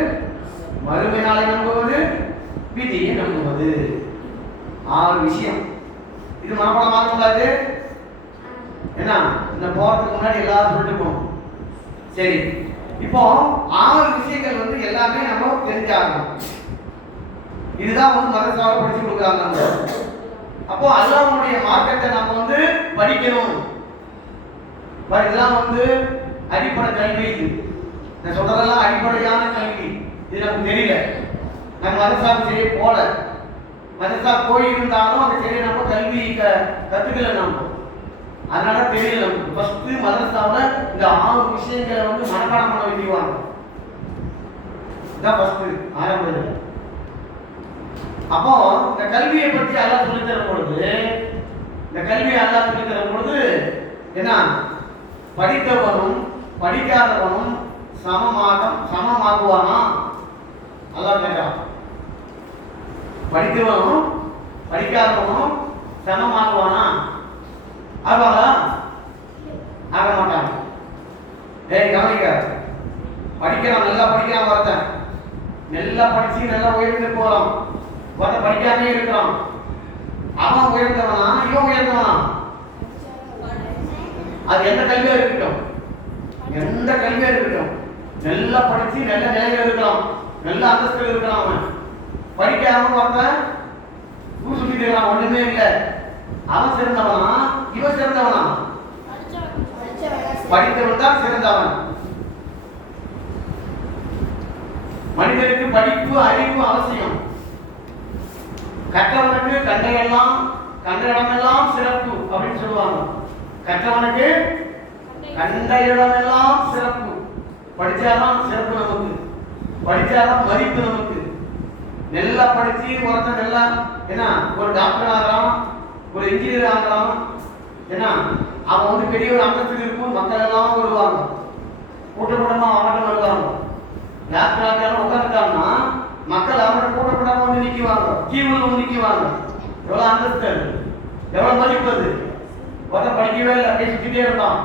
மறுமை நாளை நம்புவது, விதியை நம்புவது. ஆறு விஷயம். இது மனப்பாடம் கூடாது. என்ன இந்த போறதுக்கு முன்னாடி எல்லாரும் சொல்லிட்டு போகணும். சரி, இப்போ ஆறு விஷயங்கள் வந்து எல்லாமே நம்ம தெரிஞ்சாகணும். இதுதான் வந்து மதரசாவை படிச்சு கொடுக்குறாங்க நம்ம. அப்போ அல்லாஹ்வுடைய மார்க்கத்தை நம்ம வந்து படிக்கணும். இதெல்லாம் வந்து அடிப்படை கல்வி. இது நான் சொல்றதெல்லாம் அடிப்படையான கல்வி. இது நமக்கு தெரியல. நம்ம மதரசாவுக்கு சரியா போல. மதரசா போயிருந்தாலும் அந்த சரியா நம்ம கல்வி கத்துக்கல நம்ம. அதனால தெரியல நமக்கு. ஃபர்ஸ்ட் மதரசாவில் இந்த ஆறு விஷயங்களை வந்து மனப்பாடம் பண்ண வேண்டியவாங்க. இதான் ஃபர்ஸ்ட் ஆரம்பத்தில். அப்போ இந்த கல்வியை பற்றி அல்லாஹ் சொல்லி தரும் பொழுது, இந்த கல்வியை அல்லாஹ் சொல்லி தரும் பொழுது என்ன, படித்தவனும் படிக்காதவனும் சமமாகுவானா? அல்லாஹ் கேட்கிறான். படித்தவனும் படிக்காதவனும் சமமாகுவானா? ஆகுவாங்களா? ஆக மாட்டாங்க. கவனிக்க, படிக்கிறான், நல்லா படிக்கிறான் ஒருத்தன், நல்லா படிச்சு நல்லா உயர்ந்து போறான். ஒருத்தன் படிக்காமே இருக்கிறான். அவன் உயர்ந்தவனா இவன் உயர்ந்தவனா? அது எந்த கல்வியா இருக்கட்டும், எந்த கல்வியா இருக்கட்டும், நல்லா படிச்சு நல்ல நிலையில இருக்கலாம், நல்ல அந்தஸ்தில் இருக்கலாம். அவன் படிக்காம ஒருத்தன் ஊர் சுத்திட்டு இருக்கான், ஒண்ணுமே இல்லை. அவன் சிறந்தவனா இவன் சிறந்தவனா? படித்தவன் தான் சிறந்தவன். மனிதனுக்கு படிப்பு அறிவு அவசியம். கற்றவனுக்கு கண்ட இடமெல்லாம் சிறப்பு அப்படின்னு சொல்லுவாங்க. கற்றவனுக்கு கண்ட இடமெல்லாம் சிறப்பு. படிச்சாதான் சிறப்பு நமக்கு, படிச்சாதான் மதிப்பு நமக்கு. நல்லா படிச்சு ஒருத்தன் நல்லா என்ன ஒரு டாக்டர் ஆகலாம், ஒரு இன்ஜினியர் ஆகலாம். என்ன அவன் வந்து பெரிய ஒரு அந்தஸ்து இருக்கும், மக்கள் எல்லாம் வருவாங்க, கூட்டக்கூடமா அவன் வருவாங்க. டாக்டர் ஆகலாம் உட்காந்துட்டாங்கன்னா மக்கள் அவனோட கூட்டக்கூடாம வந்து நிற்குவாங்க, கீழ் வந்து நிற்குவாங்க. எவ்வளோ அந்தஸ்து, எவ்வளோ மதிப்பு அது. ஒருத்தன் படிக்கவே இல்லை, அப்படியே சுற்றிட்டே இருந்தான்.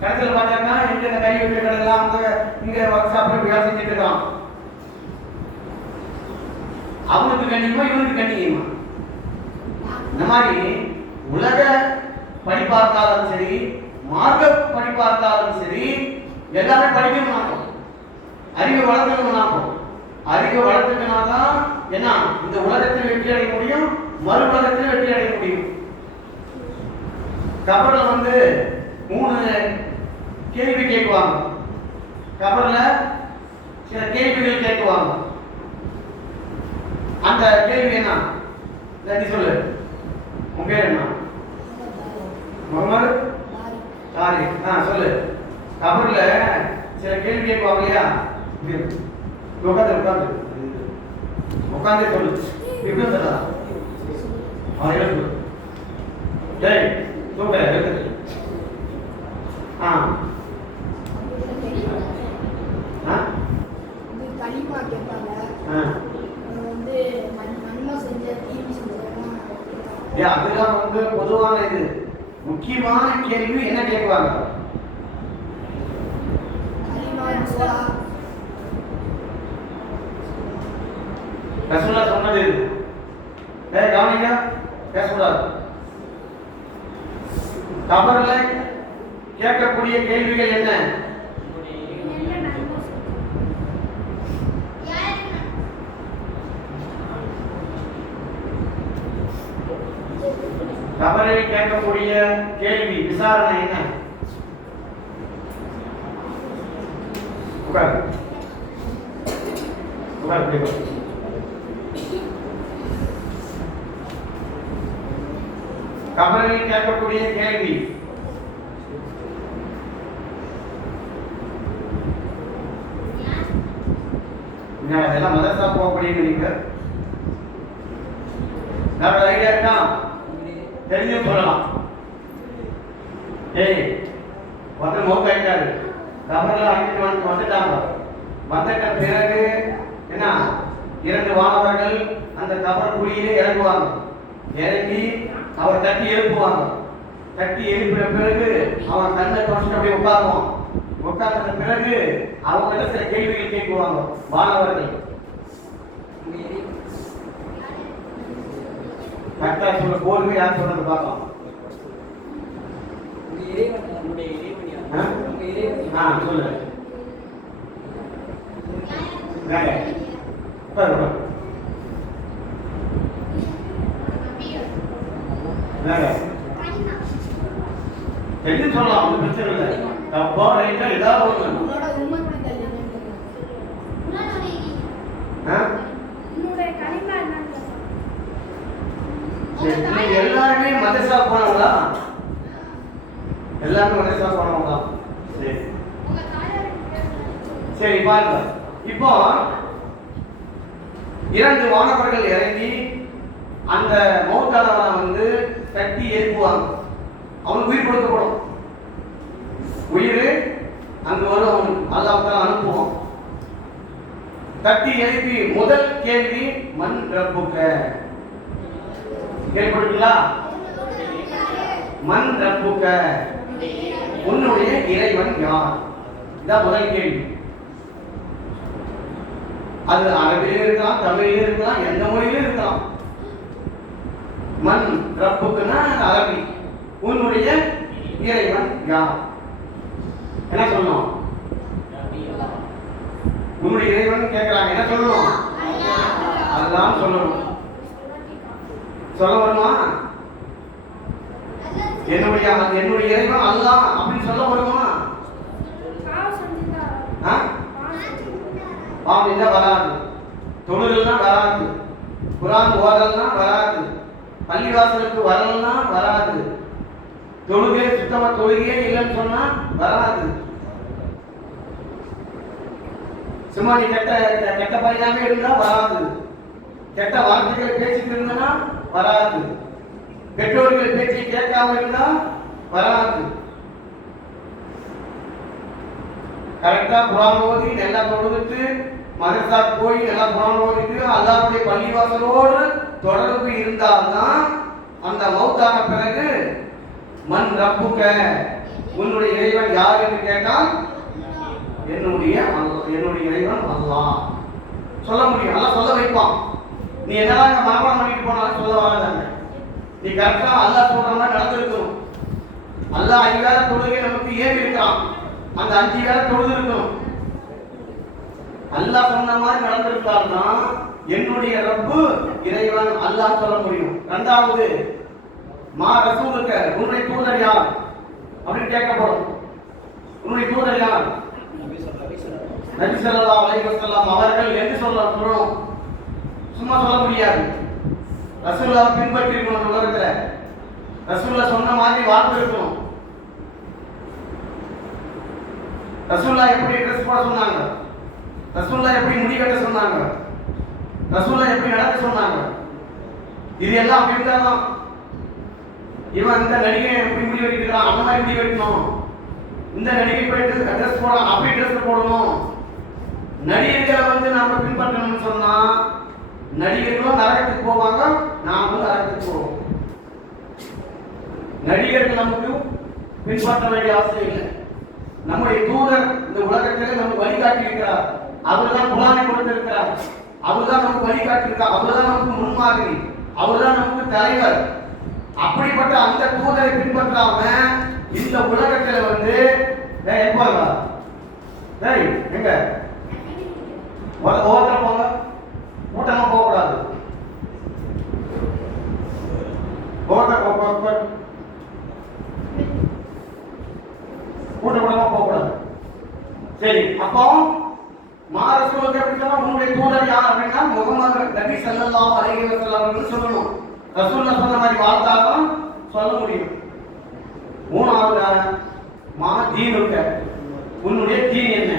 கடைசியில் பார்த்தாங்கன்னா எங்க இந்த கை வைக்கிற கடையெல்லாம் அந்த இங்கே ஒர்க் ஷாப்பில் வேலை செஞ்சுட்டு இருக்கான். அவனுக்கு கண்ணியமா இவனுக்கு கண்ணியமா? இந்த மாதிரி உலக படிப்பார்த்தாலும் சரி, மார்க்க படிப்பார்த்தாலும் சரி, எல்லாமே படிக்கணும். நாக்கும் அறிவை வளர்க்கணும். நாக்கும் அறிவை வளர்த்துக்கனாதான் என்ன இந்த உலகத்தில் வெற்றி அடைய முடியும், மறு உலகத்தில் வெற்றி அடைய முடியும். கபர்ல வந்து 3 கேள்வி கேட்குவாங்க. கபர்ல சில கேள்விகள் கேட்குவாங்க. அந்த கேள்வி என்ன? நீ சொல்லு, உன் பேர் என்ன? முகமது சாரி, சொல்லு. கபர்ல சில கேள்வி கேட்பாங்க இல்லையா? உட்காந்து உட்காந்து உட்காந்து சொல்லு. எப்படி சொல்லா? எழுது. டேய் தூக்க எழுது. கலிமா கேட்பாங்க. வந்து நன்மை செஞ்ச தீமை செஞ்சா அதெல்லாம் வந்து பொதுவான இது. முக்கியமான கேள்வி என்ன கேட்பாங்க? ரசூலுல்லாஹ் சொன்னது இது. கவனிங்க, பேசக்கூடாது. கபர்ல கேட்கக்கூடிய கேள்விகள் என்ன? கபரில் கேட்கக்கூடிய கேள்வி விசாரணை என்ன? உட்கார் உட்கார். கபரில் கேட்கக்கூடிய கேள்வி அதெல்லாம் மதரசா போகக்கூடிய நீங்க ஐடியா இருக்கா? தெரிஞ்சு சொல்லலாம். ஒருத்தர் மௌத் ஆயிட்டாரு, கபர்ல அழைச்சிட்டு வந்துட்டாங்க. வந்துட்ட பிறகு என்ன, 2 வானவர்கள் அந்த கபர் குழியிலே இறங்குவாங்க. இறங்கி அவர் தட்டி எழுப்புவாங்க. தட்டி எழுப்பின பிறகு அவன் கண்ணை தொடச்சிட்டு அப்படியே உட்காருவான். உட்கார்ந்த பிறகு அவங்க சில கேள்விகள் கேட்குவாங்க வானவர்கள். கரெக்டா சொல்ல போதுமே, யார் சொல்றது பார்க்கலாம். சொல்லு. எப்படி சொல்லலாம், ஒன்றும் பிரச்சனை இல்லை. தப்பா ரைட்டா ஏதாவது ஒன்று. எல்லாருமே மதரசா போனவங்களா? எல்லாருமே மதரசா போனவங்களா? சரி சரி பாருங்க. இப்போ 2 வானவர்கள் இறங்கி அந்த மௌத்தானவனை வந்து தட்டி எழுப்புவாங்க. அவனுக்கு உயிர் கொடுக்கப்படும். உயிர் அங்கு வரும், அவனுக்கு அல்லாஹ் அனுப்புவான். தட்டி எழுப்பி முதல் கேள்வி மன் ரப்புக்க. கேள்விப்பட்டீங்களா? மன் ரப்புக்க, உன்னுடைய இறைவன் யார்? இதான் முதல் கேள்வி. அது அரபிலும் இருக்கலாம், தமிழிலும் இருக்கலாம், எந்த மொழியிலும் இருக்கலாம். மன் ரப்புக்குன்னா அரபி. உன்னுடைய இறைவன் யார்? என்ன சொல்லணும்? உன்னுடைய இறைவன் கேட்கிறாங்க, என்ன சொல்லணும்? அல்லாஹ் சொல்லணும். சொல்ல வருமா? என்னுடைய இறைவன் அல்லாஹ் அப்படின்னு சொல்ல வருமா? பாவம் வராது, தொழுகள்னா வராது, குர்ஆன் ஓதல்னா வராது, பள்ளிவாசலுக்கு வரலன்னா வராது, தொழுகை சுத்தமா தொழுகையே இல்லைன்னு சொன்னா வராது. சும்மா நீ கெட்ட பையனாவே இருந்தா வராது, கெட்ட வார்த்தைகளை பேசிட்டு இருந்தா வராது, பெற்றோர்கள் பேச்சு கேட்காம இருந்தா வராது. கரெக்டா குர்ஆன் ஓதி நல்லா தொழுதுட்டு மதரசா போய் நல்லா குர்ஆன் ஓதிட்டு அல்லாஹ்வுடைய பள்ளிவாசலோடு தொடர்பு இருந்தால்தான் அந்த மௌத்தான பிறகு மன் ரப்புக்க, உன்னுடைய இறைவன் யார் என்று கேட்டால் என்னுடைய இறைவன் அல்லாஹ் சொல்ல முடியும். அல்லாஹ் சொல்ல வைப்பான். நீ என்னதான் மனப்பாடம் பண்ணிட்டு போனாலும் சொல்ல வராதாங்க. நீ கரெக்டா அல்லாஹ் சொல்ற மாதிரி நடந்திருக்கணும். அல்லாஹ் 5 வேளை தொழுகை நமக்கு ஏவி இருக்கிறான், அந்த 5 வேளை தொழுது இருக்கணும். அல்லாஹ் சொன்ன மாதிரி நடந்திருக்காருன்னா என்னுடைய ரப்பு இறைவன் அல்லாஹ் சொல்ல முடியும். 2வது மா ரசூலுக்க, உன்னுடைய தூதர் யார் அப்படின்னு கேட்கப்படும். உன்னுடைய தூதர் யார்? நபி ஸல்லல்லாஹு அலைஹி வஸல்லம் அவர்கள் என்று சொல்லணும். சும்மா சொல்ல முடியாது. ரசூலுல்லாஹ் பின்பற்றி இருக்கணும். உலகத்துல ரசூலுல்லாஹ் சொன்ன மாதிரி வாழ்ந்து இருக்கணும். ரசூலுல்லாஹ் எப்படி ட்ரெஸ் போட சொன்னாங்க, ரசூலுல்லாஹ் எப்படி முடி கட்ட சொன்னாங்க, ரசூலுல்லாஹ் எப்படி நடக்க சொன்னாங்க, இது எல்லாம் அப்படி இருந்தாதான். இவன் இந்த நடிகை எப்படி முடி வெட்டிக்கிறான், அந்த மாதிரி முடி வெட்டணும், இந்த நடிகை போயிட்டு ட்ரெஸ் போடலாம், அப்படி ட்ரெஸ் போடணும். நடிகர்களை வந்து நாம பின்பற்றணும்னு சொன்னா நடிகர்களும் நரகத்துக்கு போவாங்க, நாமும் நரகத்துக்கு போவோம். நடிகர்கள் நமக்கு பின்பற்ற வேண்டிய அவசியம் இல்லை. நம்முடைய தூதர் இந்த உலகத்திலே நமக்கு வழிகாட்டி இருக்கிறார். அவர் தான் குர்ஆனை கொடுத்திருக்கிறார். அவர் தான் நமக்கு வழிகாட்டி இருக்கார். அவர் தான் நமக்கு முன்மாதிரி. அவர் தான் நமக்கு தலைவர். அப்படிப்பட்ட அந்த தூதரை பின்பற்றாம இந்த உலகத்துல வந்து எப்பா டேய் எங்க ஓவரா போங்க, கூட்டமா போக கூடாது. கூட்டமா போக கூடாது. சரி, அப்போ மாரசூலுக்கு எப்படி சொன்னா உன்னுடைய தூதர் யார் அப்படின்னா முகமது நபி ஸல்லல்லாஹு அலைஹி வஸல்லம் அவர்கள் சொல்லணும். ரசூலுல்லாஹ் சொன்ன மாதிரி வாழ்ந்தாதான் சொல்ல முடியும். மூணாவது மா தீனுக்க, உன்னுடைய தீன் என்ன,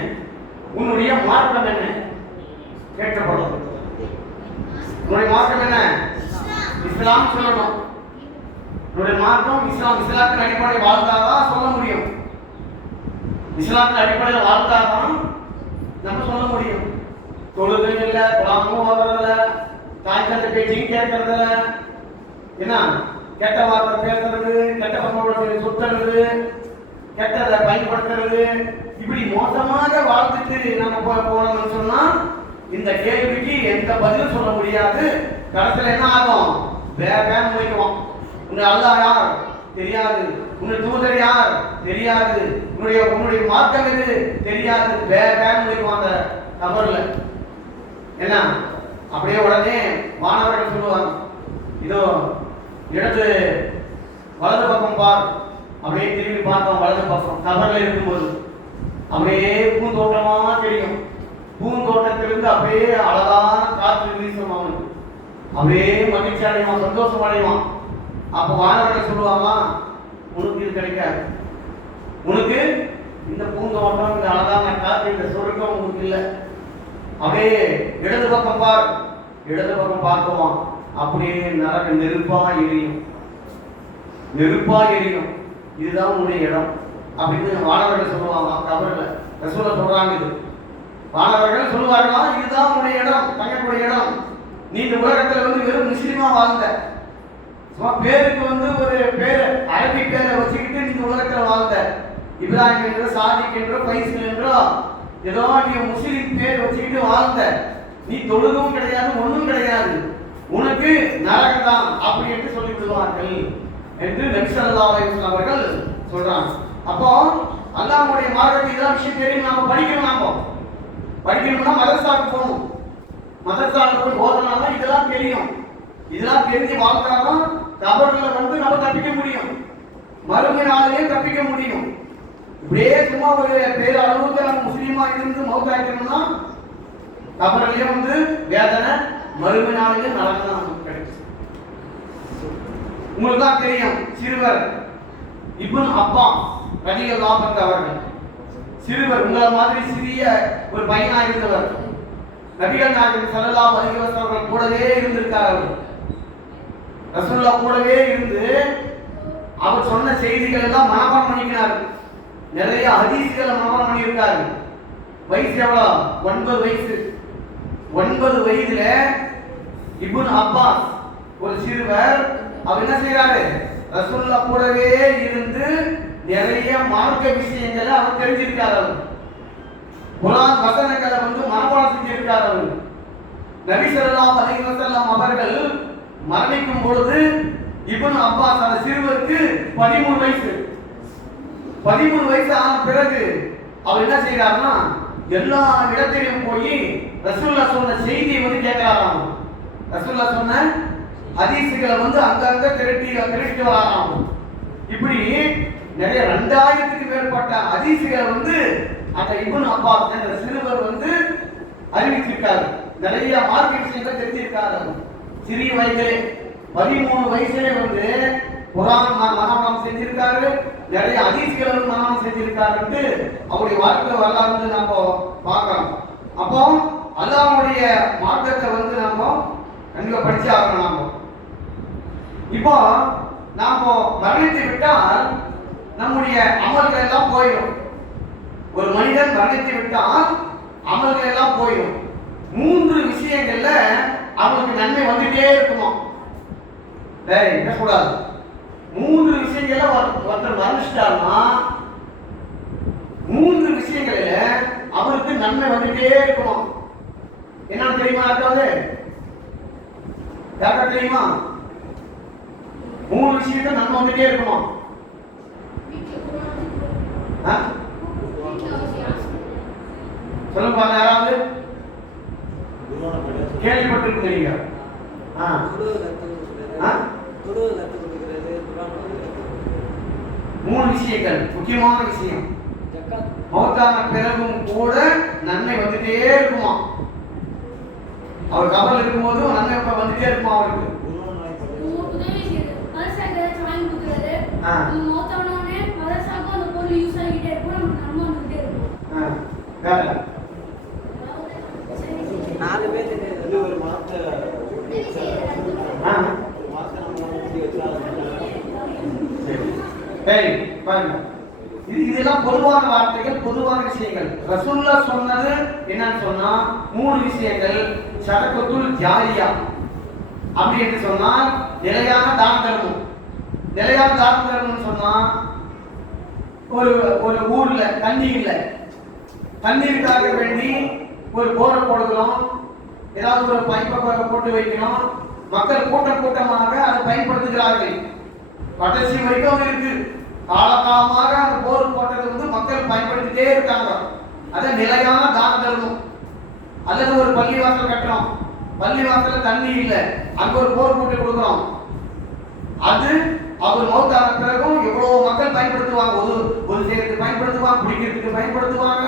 உன்னுடைய மார்க்கம் என்ன கேட்கப்படும். உன்னுடைய மார்க்கம் என்ன? இஸ்லாம் சொல்லணும். உன்னுடைய மார்க்கம் இஸ்லாம். இஸ்லாத்தின் அடிப்படையில் வாழ்ந்தாதான் சொல்ல முடியும். இஸ்லாத்தின் அடிப்படையில் வாழ்ந்தாதான் நம்ம சொல்ல முடியும். தொழுதும் இல்லை, குரானும் ஓதுறதில்ல, தாய் தந்தை பேச்சையும் கேட்கறதில்ல, என்ன கெட்ட வார்த்தை பேசுறது, கெட்ட பண்போட சுத்துறது, கெட்டதை பயன்படுத்துறது, இப்படி மோசமாக வாழ்ந்துட்டு நம்ம போனோம்னு சொன்னா இந்த கேள்விக்கு எந்த பதிலும் சொல்ல முடியாது. கடைசியில் என்ன ஆகும்? வேற முடிக்கும். உன்னை அல்லாஹ் யார் தெரியாது, உன்னுடைய தூதர் யார் தெரியாது, உன்னுடைய மார்க்கம் எது தெரியாது, வேற முடிக்கும் அந்த கபர்ல. என்ன அப்படியே உடனே மாணவர்கள் சொல்லுவாங்க, இதோ இடது வலது பக்கம் பார். அப்படியே திரும்பி பார்த்தோம் வலது பக்கம் கபர்ல இருக்கும்போது அப்படியே பூந்தோட்டமா தெரியும். பூந்தோட்டத்திலிருந்து அப்படியே அழகான காற்று வீசும். அவனுக்கு அப்படியே மகிழ்ச்சி அடைவான், சந்தோஷம் அடைவான். அப்போ மாணவர்கள் சொல்லுவாங்க, உனக்கு இது கிடைக்காது, உனக்கு இந்த பூந்தோட்டம், இந்த அழகான காற்று, இந்த சொர்க்கம் உனக்கு இல்லை. அப்படியே இடது பக்கம் பார். இடது பக்கம் பார்க்குவான், அப்படியே நரக நெருப்பா எரியும், நெருப்பா எரியும். இதுதான் உன்னுடைய இடம் அப்படின்னு மாணவர்கள் சொல்லுவாங்க. கபர்ல ரசூலுல்லாஹ் சொல்றாங்க. இது மாணவர்கள் சொல்லுவார்களா, இதுதான் உன்னுடைய இடம், தங்கக்கூடிய இடம். நீ இந்த உலகத்துல வந்து வெறும் முஸ்லிமா வாழ்ந்த, சும்மா பேருக்கு வந்து ஒரு பேர் அரபி பேரை வச்சுக்கிட்டு நீ உலகத்துல வாழ்ந்த. இப்ராஹிம் என்றோ, சாதிக் என்றோ, பைசல் என்றோ ஏதோ நீ முஸ்லிம் பேர் வச்சுக்கிட்டு வாழ்ந்த. நீ தொழுகவும் கிடையாது, ஒன்றும் கிடையாது, உனக்கு நரகம் தான் அப்படி என்று சொல்லி விடுவார்கள் என்று நபி ஸல்லல்லாஹு அலைஹி வஸல்லம் அவர்கள் சொல்றாங்க. அப்போ அல்லாஹ்வுடைய மார்க்கத்தை இதெல்லாம் விஷயம் தெரியும், நாம படிக்கணும். நாம படிக்கணும்னா மதரசாவுக்கு போகணும். மதரசாவுக்கு போய் ஓதனால இதெல்லாம் தெரியும். இதெல்லாம் தெரிஞ்சு வாழ்ந்தாதான் கபர்ல வந்து நம்ம தப்பிக்க முடியும், மறுமை நாளிலே தப்பிக்க முடியும். இப்படியே சும்மா ஒரு பேர் அளவுக்கு நம்ம முஸ்லீமா இருந்து மௌத்தாக்கணும்னா கபர்லயே வந்து வேதனை, மறுமை நாளிலே நரகம் தான் நமக்கு கிடைக்கும். உங்களுக்கு தான் தெரியும், சிறுவர் இப்னு அப்பாஸ் ரலியல்லாஹு அன்ஹு அவர்கள் சிறுவர், உங்களை மாதிரி சிறிய ஒரு பையனா இருந்தவர். நபிகள் நாயகம் ஸல்லல்லாஹு அலைஹி வஸல்லம் அவர்கள் கூடவே இருந்திருக்கார். ரசூலுல்லாஹ் கூடவே இருந்து அவர் சொன்ன செய்திகள் எல்லாம் மனப்பாடம் பண்ணிக்கிறார். நிறைய ஹதீஸ்களை மனப்பாடம் பண்ணியிருக்காரு. வயசு எவ்வளோ? 9 வயசு. 9 வயதுல இப்னு அப்பாஸ் ஒரு சிறுவர், அவர் என்ன செய்யறாரு? ரசூலுல்லாஹ் கூடவே இருந்து நிறைய மார்க்க விஷயங்களை அவர் தெரிஞ்சிருக்கார். அவர் குர்ஆன் வசனங்களை வந்து மனப்பாடம் செஞ்சிருக்கார். அவர் நபி ஸல்லல்லாஹு அலைஹி வஸல்லம் அவர்கள் மரணிக்கும் பொழுது இப்னு அப்பாஸ் அந்த சிறுவருக்கு 13 வயசு. 13 வயசு ஆன பிறகு அவர் என்ன செய்யறாருன்னா எல்லா இடத்திலும் போய் ரசூலுல்லாஹ் சொன்ன செய்தியை வந்து கேட்கிறாராம். ரசூலுல்லாஹ் சொன்ன ஹதீஸ்களை வந்து அங்கங்க திரட்டிட்டு வராராம். இப்படி நிறைய 2000க்கு மேற்பட்ட ஹதீஸ்களை வந்து அந்த இப்னு அப்பாஸ் என்ற சிறுவர் வந்து அறிவிச்சிருக்காரு. நிறைய மார்க்க விஷயங்களை தெரிஞ்சிருக்காரு. சிறிய வயதிலே 13 வயசுலே வந்து குர்ஆன் மனப்பாடம் செஞ்சிருக்காரு, நிறைய ஹதீஸ்களை மனப்பாடம் செஞ்சிருக்காருன்னு அவருடைய வாழ்க்கை வரலாறு நம்ம பார்க்கலாம். அப்போ அல்லாஹ்வுடைய மார்க்கத்தை நம்ம கண்டிப்பா படிச்சு ஆகணும். நாம இப்போ நாம மரணித்து விட்டால் நம்முடைய அமல்கள் எல்லாம் போயிடும். ஒரு மனிதன் மரணித்து விட்டால் அமல்கள் எல்லாம் போயிடும். 3 விஷயங்கள்ல அவனுக்கு நன்மை வந்துட்டே இருக்குமா? என்ன கூடாது. 3 விஷயங்கள்ல ஒருத்தர் மரணிச்சிட்டாருன்னா 3 விஷயங்கள்ல அவருக்கு நன்மை வந்துட்டே இருக்குமா? என்னன்னு தெரியுமா? யாருக்கா தெரியுமா? 3 விஷயத்துல நன்மை வந்துட்டே இருக்குமா? சொல்லுங்க பாருங்க, யாராவது கேள்விப்பட்டிருக்கீங்க? மூணு விஷயங்கள் முக்கியமான விஷயம். மௌத்தான பிறகும் கூட நன்மை வந்துட்டே இருக்குமா? அவர் கவலை இருக்கும்போது நன்மை வந்துட்டே இருக்குமா? அவருக்கு இதெல்லாம் பொதுவான வார்த்தைகள், பொதுவான விஷயங்கள். ரசூலுல்லாஹ் சொன்னது என்னன்னு சொன்னா 3 விஷயங்கள். சதகத்துல் ஜாரியா அப்படி என்று சொன்னால் நிலையான தான தர்மம். நிலையான தான தர்மம்னு சொன்னா ஒரு ஊர்ல தண்ணி இல்லை, தண்ணீருக்காக வேண்டி ஒரு போரை போடுகிறோம், ஏதாவது ஒரு பைப்பை போட்டு வைக்கணும், மக்கள் கூட்டமாக அதை பயன்படுத்துகிறார்கள். கடைசி வரைக்கும் இருக்கு. காலகாலமாக அந்த போர் போட்டது மக்கள் பயன்படுத்திட்டே இருக்காங்க. அது நிலையான தான தர்மம். அல்லது ஒரு பள்ளிவாசல் கட்டுறோம், பள்ளிவாசல்ல தண்ணி இல்லை, அங்க ஒரு போர் போட்டு கொடுக்குறோம். அது அவர் மௌத்தான பிறகும் எவ்வளவு மக்கள் பயன்படுத்துவாங்க. ஒரு செய்யறதுக்கு பயன்படுத்துவாங்க, குடிக்கிறதுக்கு பயன்படுத்துவாங்க.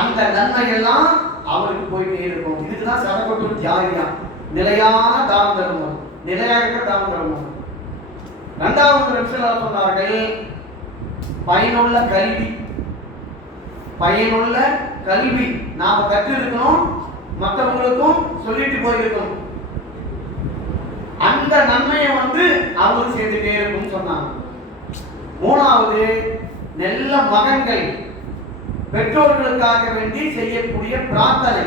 அந்த நன்மை எல்லாம் அவருக்கு போயிட்டே இருக்கும். இதுதான் சதகத்துல் ஜாரியா, நிலையான தான தர்மம், நிலையாக இருக்கிற தான தர்மம். இரண்டாவது ரசூலுல்லாஹ் சொன்னார்கள் பயனுள்ள கல்வி. பயனுள்ள கல்வி நாம கற்று இருக்கணும், மற்றவங்களுக்கும் சொல்லிட்டு போயிருக்கணும். அந்த நன்மையை அவங்களுக்கு சேர்ந்துட்டே இருக்கும்னு சொன்னாங்க. மூணாவது நல்ல மகன்கள், பெற்றோர்களுக்காக வேண்டி செய்யக்கூடிய பிரார்த்தனை.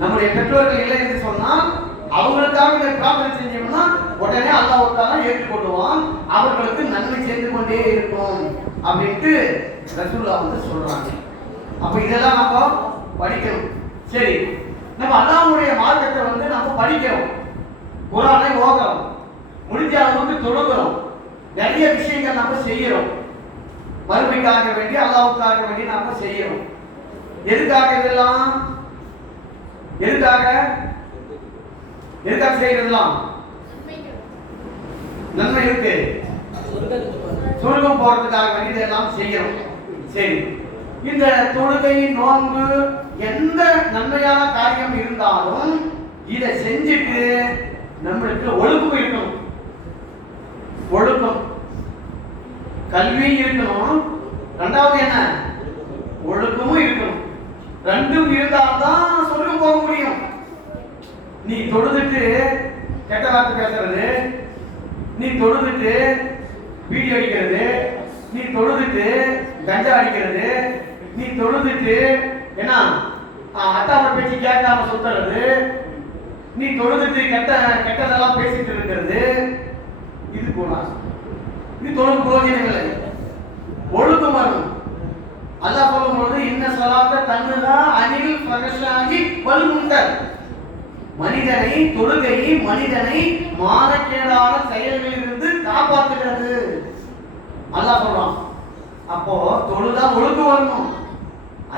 நம்முடைய பெற்றோர்கள் இல்லை என்று சொன்னால் அவங்களுக்காக பிரார்த்தனை செஞ்சோம்னா உடனே அல்லாஹ் தஆலா ஏற்றுக்கொள்வான், அவர்களுக்கு நன்மை செய்து கொண்டே இருக்கும் அப்படின்ட்டு ரசூலுல்லாஹ் சொல்றாங்க. அப்ப இதெல்லாம் நம்ம படிக்கணும். சரி, நம்ம அல்லாஹ்வுடைய மார்க்கத்தை நம்ம படிக்கிறோம், குர்ஆனை ஓதுறோம், முடிஞ்ச அளவுக்கு தொழுகிறோம், நிறைய விஷயங்கள் நம்ம செய்யறோம். மறுமைக்காக வேண்டி அல்லாஹ்வுக்காக வேண்டி நாம செய்யறோம். எதுக்காக இதெல்லாம்? எதுக்காக செய்யறதெல்லாம்? நன்மை இருக்கு, சொர்க்கம் போறதுக்காக வேண்டி இதெல்லாம் செய்யறோம். சரி, இந்த தொழுகை, நோன்பு, எந்த நன்மையான காரியம் இருந்தாலும் இதை செஞ்சுட்டு நம்மளுக்கு ஒழுக்கம் இருக்கணும். ஒழுக்கம், கல்வி இருக்கணும், ரெண்டாவது என்ன, ஒழுக்கமும் இருக்கணும். ரெண்டும் இருந்தால்தான் சொர்க்கம் போக முடியும். நீ தொழுதுட்டு கெட்ட வார்த்தை பேசுறது, நீ தொழுதுட்டு வீடியோ அடிக்கிறது, நீ தொழுதுட்டு கஞ்சா அடிக்கிறது, நீ தொழுதுட்டு என்ன அத்தாம பேச்சு கேட்காம சுத்துறது, நீ தொழுதுட்டு கெட்டதெல்லாம் பேசிட்டு இருக்கிறது, இது கூடாது. இது தொழுது பிரயோஜனம் இல்லை. ஒழுக்கம் வரணும். அல்லாஹ் சொல்லும்போது இன்ன ஸலாத்த தன்ஹா அனில் ஃபஹ்ஷாஇ வல் முன்கர். மனிதனை, தொழுகை மனிதனை மானக்கேடான செயல்களிலிருந்து காப்பாற்றுகிறது அல்லாஹ் சொல்றான். அப்போ தொழுதா ஒழுக்கம் வரணும்.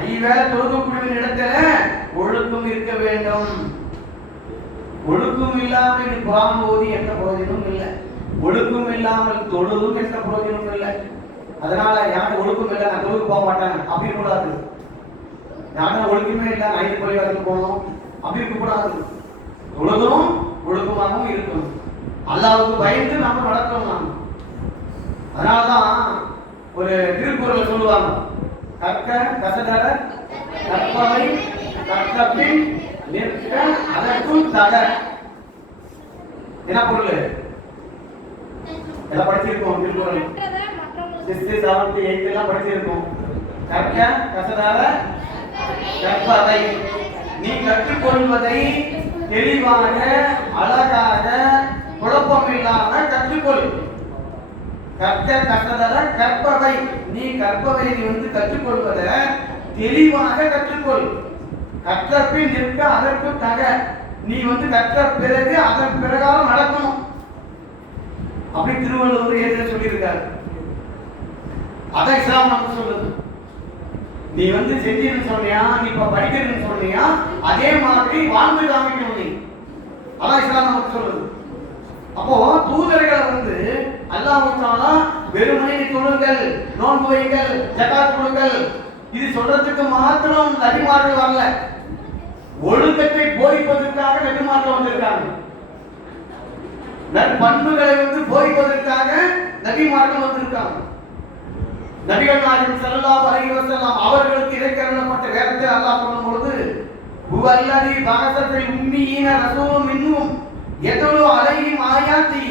ஐவேளை தொழுகக்கூடிய இடத்துல ஒழுக்கம் இருக்க வேண்டும். ஒழுக்கம் இல்லாமல் குர்ஆன் ஓதி எந்த பிரயோஜனமும் இல்லை. ஒழுக்கம் இல்லாமல் தொழுதும் எந்த பிரயோஜனமும் இல்லை. அதனால யாரும் ஒழுக்கம் இல்லை, நான் தொழுது போக மாட்டேன் அப்படின்னு கூடாது. யாரும் ஒழுக்கமே இல்லை, 5 பள்ளிவாசலுக்கு போகணும் அப்படி இருக்க கூடாது. தொழுதும் ஒழுக்கமாகவும் இருக்கணும். அல்லாஹ்வுக்கு பயந்து நம்ம நடக்கணும். அதனாலதான் ஒரு திருக்குறள் சொல்லுவாங்க, கற்க கசடர கற்பவை கற்பின் நிற்க அதற்குள் தக. என்ன பொருள்? எல்லாம் படிச்சிருக்கோம் திருக்குறள் 6th 7th 8th எல்லாம் படிச்சிருக்கோம். கற்க கசடர கற்பவை, நீ கற்றுக்கொள்வதை தெளிவாக அழகாக குழப்பமில்லாம கற்றுக்கொள். கற்க கசடர கற்பவை, நீ கற்பவை நீ கற்றுக்கொள்வதை தெளிவாக கற்றுக்கொள். கற்றபின் நிற்க அதற்கு தக, நீ கற்ற பிறகு அதன் பிரகாரம் நடக்கணும். அப்படி திருவள்ளுவர் ஏற்கனவே சொல்லியிருக்காரு. அதான் இஸ்லாம் நமக்கு சொல்லுது. நீ செஞ்சீன்னு சொன்னியா, நீ இப்ப படிக்கிறதுன்னு சொன்னியா, அதே மாதிரி வாழ்ந்து காமிக்கணும் நீ. அதான் இஸ்லாம் நமக்கு சொல்லுது. அப்போ தூதர்களை அல்லாஹ் தஆலா வெறுமனே தொழுங்கள், நோன்பு வைங்கள், ஜகாத் கொடுங்கள் இது சொல்றதுக்கு மாத்திரம் நபிமார்கள் வரல. ஒழுக்கத்தை போதிப்பதற்காக நபிமார்கள் வந்திருக்காங்க. நற்பண்புகளை போதிப்பதற்காக நபிமார்கள் வந்திருக்காங்க. நபிகள் நாயகம் ஸல்லல்லாஹு அலைஹி வஸல்லம் அவர்களுக்கு இறைக்கருளப்பட்ட வேதத்தை அல்லாஹ் சொல்லும் பொழுது, "ஹுவல்லதி பஅஸல் உம்மீன ரசூலும் மின்ஹும் யதுலு அலைஹிம் ஆயாத்தி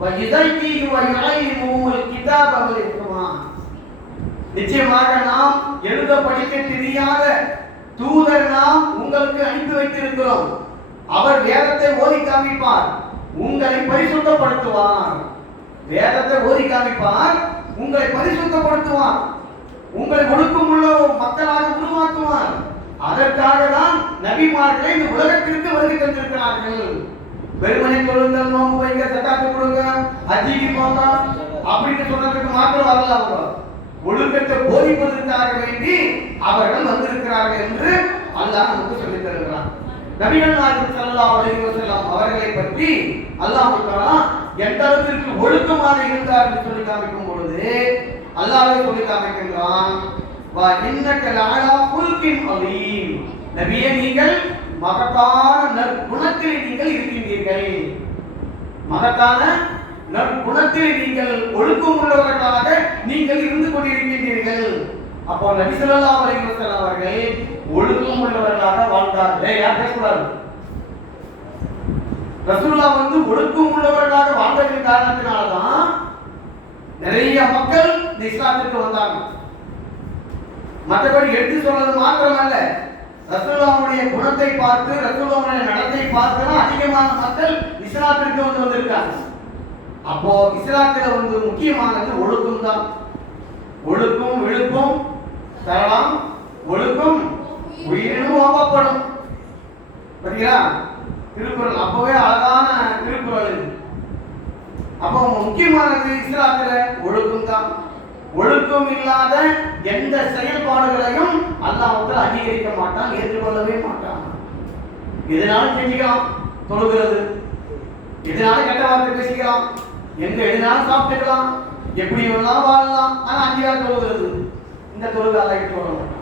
வ யுஸக்கிஹி வ யுஅல்லிமுஹுல் கிதாப வல் ஹிக்மா." நிச்சயமாக நாம் எழுத படிக்க தெரியாத தூதர் நாம் உங்களுக்கு அனுப்பி வைத்திருக்கிறோம். அவர் வேதத்தை ஓதி காமிப்பார், உங்களை பரிசுத்தப்படுத்துவார். வேதத்தை ஓதி காமிப்பார், உங்களை பரிசுத்தப்படுத்துவார், உங்களை ஒழுக்கமுள்ள மக்களாக உருவாக்குவார். அதற்காக தான் நபிமார்களை இந்த உலகத்திற்கு வருகை தந்திருக்கிறார்கள். வெறுமனை தொழுங்கள், நோன்பு வைங்க, ஜகாத் கொடுங்க, ஹஜ்ஜிக்கு போங்க அப்படின்னு சொல்றதுக்கு மாத்திரம் வரல. அவங்க ஒழுக்கத்தை போதிப்பதற்காக வேண்டி அவர்கள் வந்திருக்கிறார்கள் என்று அல்லாஹ் நமக்கு சொல்லித் தருகிறான். நபிகள் நாயகம் ஸல்லல்லாஹு அலைஹி வஸல்லம் அவர்களை பற்றி அல்லாஹ் தஆலா எந்த அளவிற்கு ஒழுக்கமாக இருந்தார் என்று சொல்லி காமிக்கும் பொழுது அல்லாஹ்வே சொல்லி காமிக்கின்றான், வா இன்னக லஅலா குல்கின் அலீம். நபியே, நீங்கள் மகத்தான நற்குணத்தில் நீங்கள் இருக்கின்றீர்கள். மகத்தான நற்குணத்தில் நீங்கள் ஒழுக்கம் உள்ளவர்களாக நீங்கள் இருந்து கொண்டிருக்கின்றீர்கள். அப்போ நபி ஸல்லல்லாஹு அலைஹி வஸல்லம் அவர்கள் ஒழுக்கம் உள்ளவர்களாக வாழ்ந்தார்கள். யார் பேசக்கூடாது? ரசூலுல்லாஹ் ஒழுக்கம் உள்ளவர்களாக வாழ்ந்ததின் காரணத்தினால்தான் நிறைய மக்கள் இஸ்லாத்திற்கு வந்தாங்க. மற்றபடி எடுத்து சொல்றது மாத்திரமல்ல, ரசூலுல்லாஹ்வுடைய குணத்தை பார்த்து, ரசூலுல்லாஹ்வுடைய நடத்தை பார்த்து அதிகமான மக்கள் இஸ்லாத்திற்கு வந்திருக்காங்க. அப்போ இஸ்லாத்துல முக்கியமானது ஒழுக்கம் தான். ஒழுக்கம் விழுப்பம் தரலாம், ஒழுக்கம் உயிரினும் ஓம்பப்படும். பாத்தீங்களா திருக்குறள்? அப்பவே அழகான திருக்குறள் இது. அப்போ முக்கியமானது இஸ்லாத்துல ஒழுக்கம் தான். ஒழுக்கம் இல்லாத எந்த செயல்பாடுகளையும் அல்லாஹ் அங்கீகரிக்க மாட்டான், ஏற்றுக்கொள்ளவே மாட்டான். எதனாலும் செஞ்சுக்கலாம், தொழுகிறது, எதனால கெட்ட வார்த்தை பேசிக்கலாம், எங்க எதனாலும் சாப்பிட்டுக்கலாம், எப்படி வேணாலும் வாழலாம். ஆனா 5 நாள் தொழுகிறது, இந்த தொழுகால ஏற்றுக்கொள்ள மாட்டான்.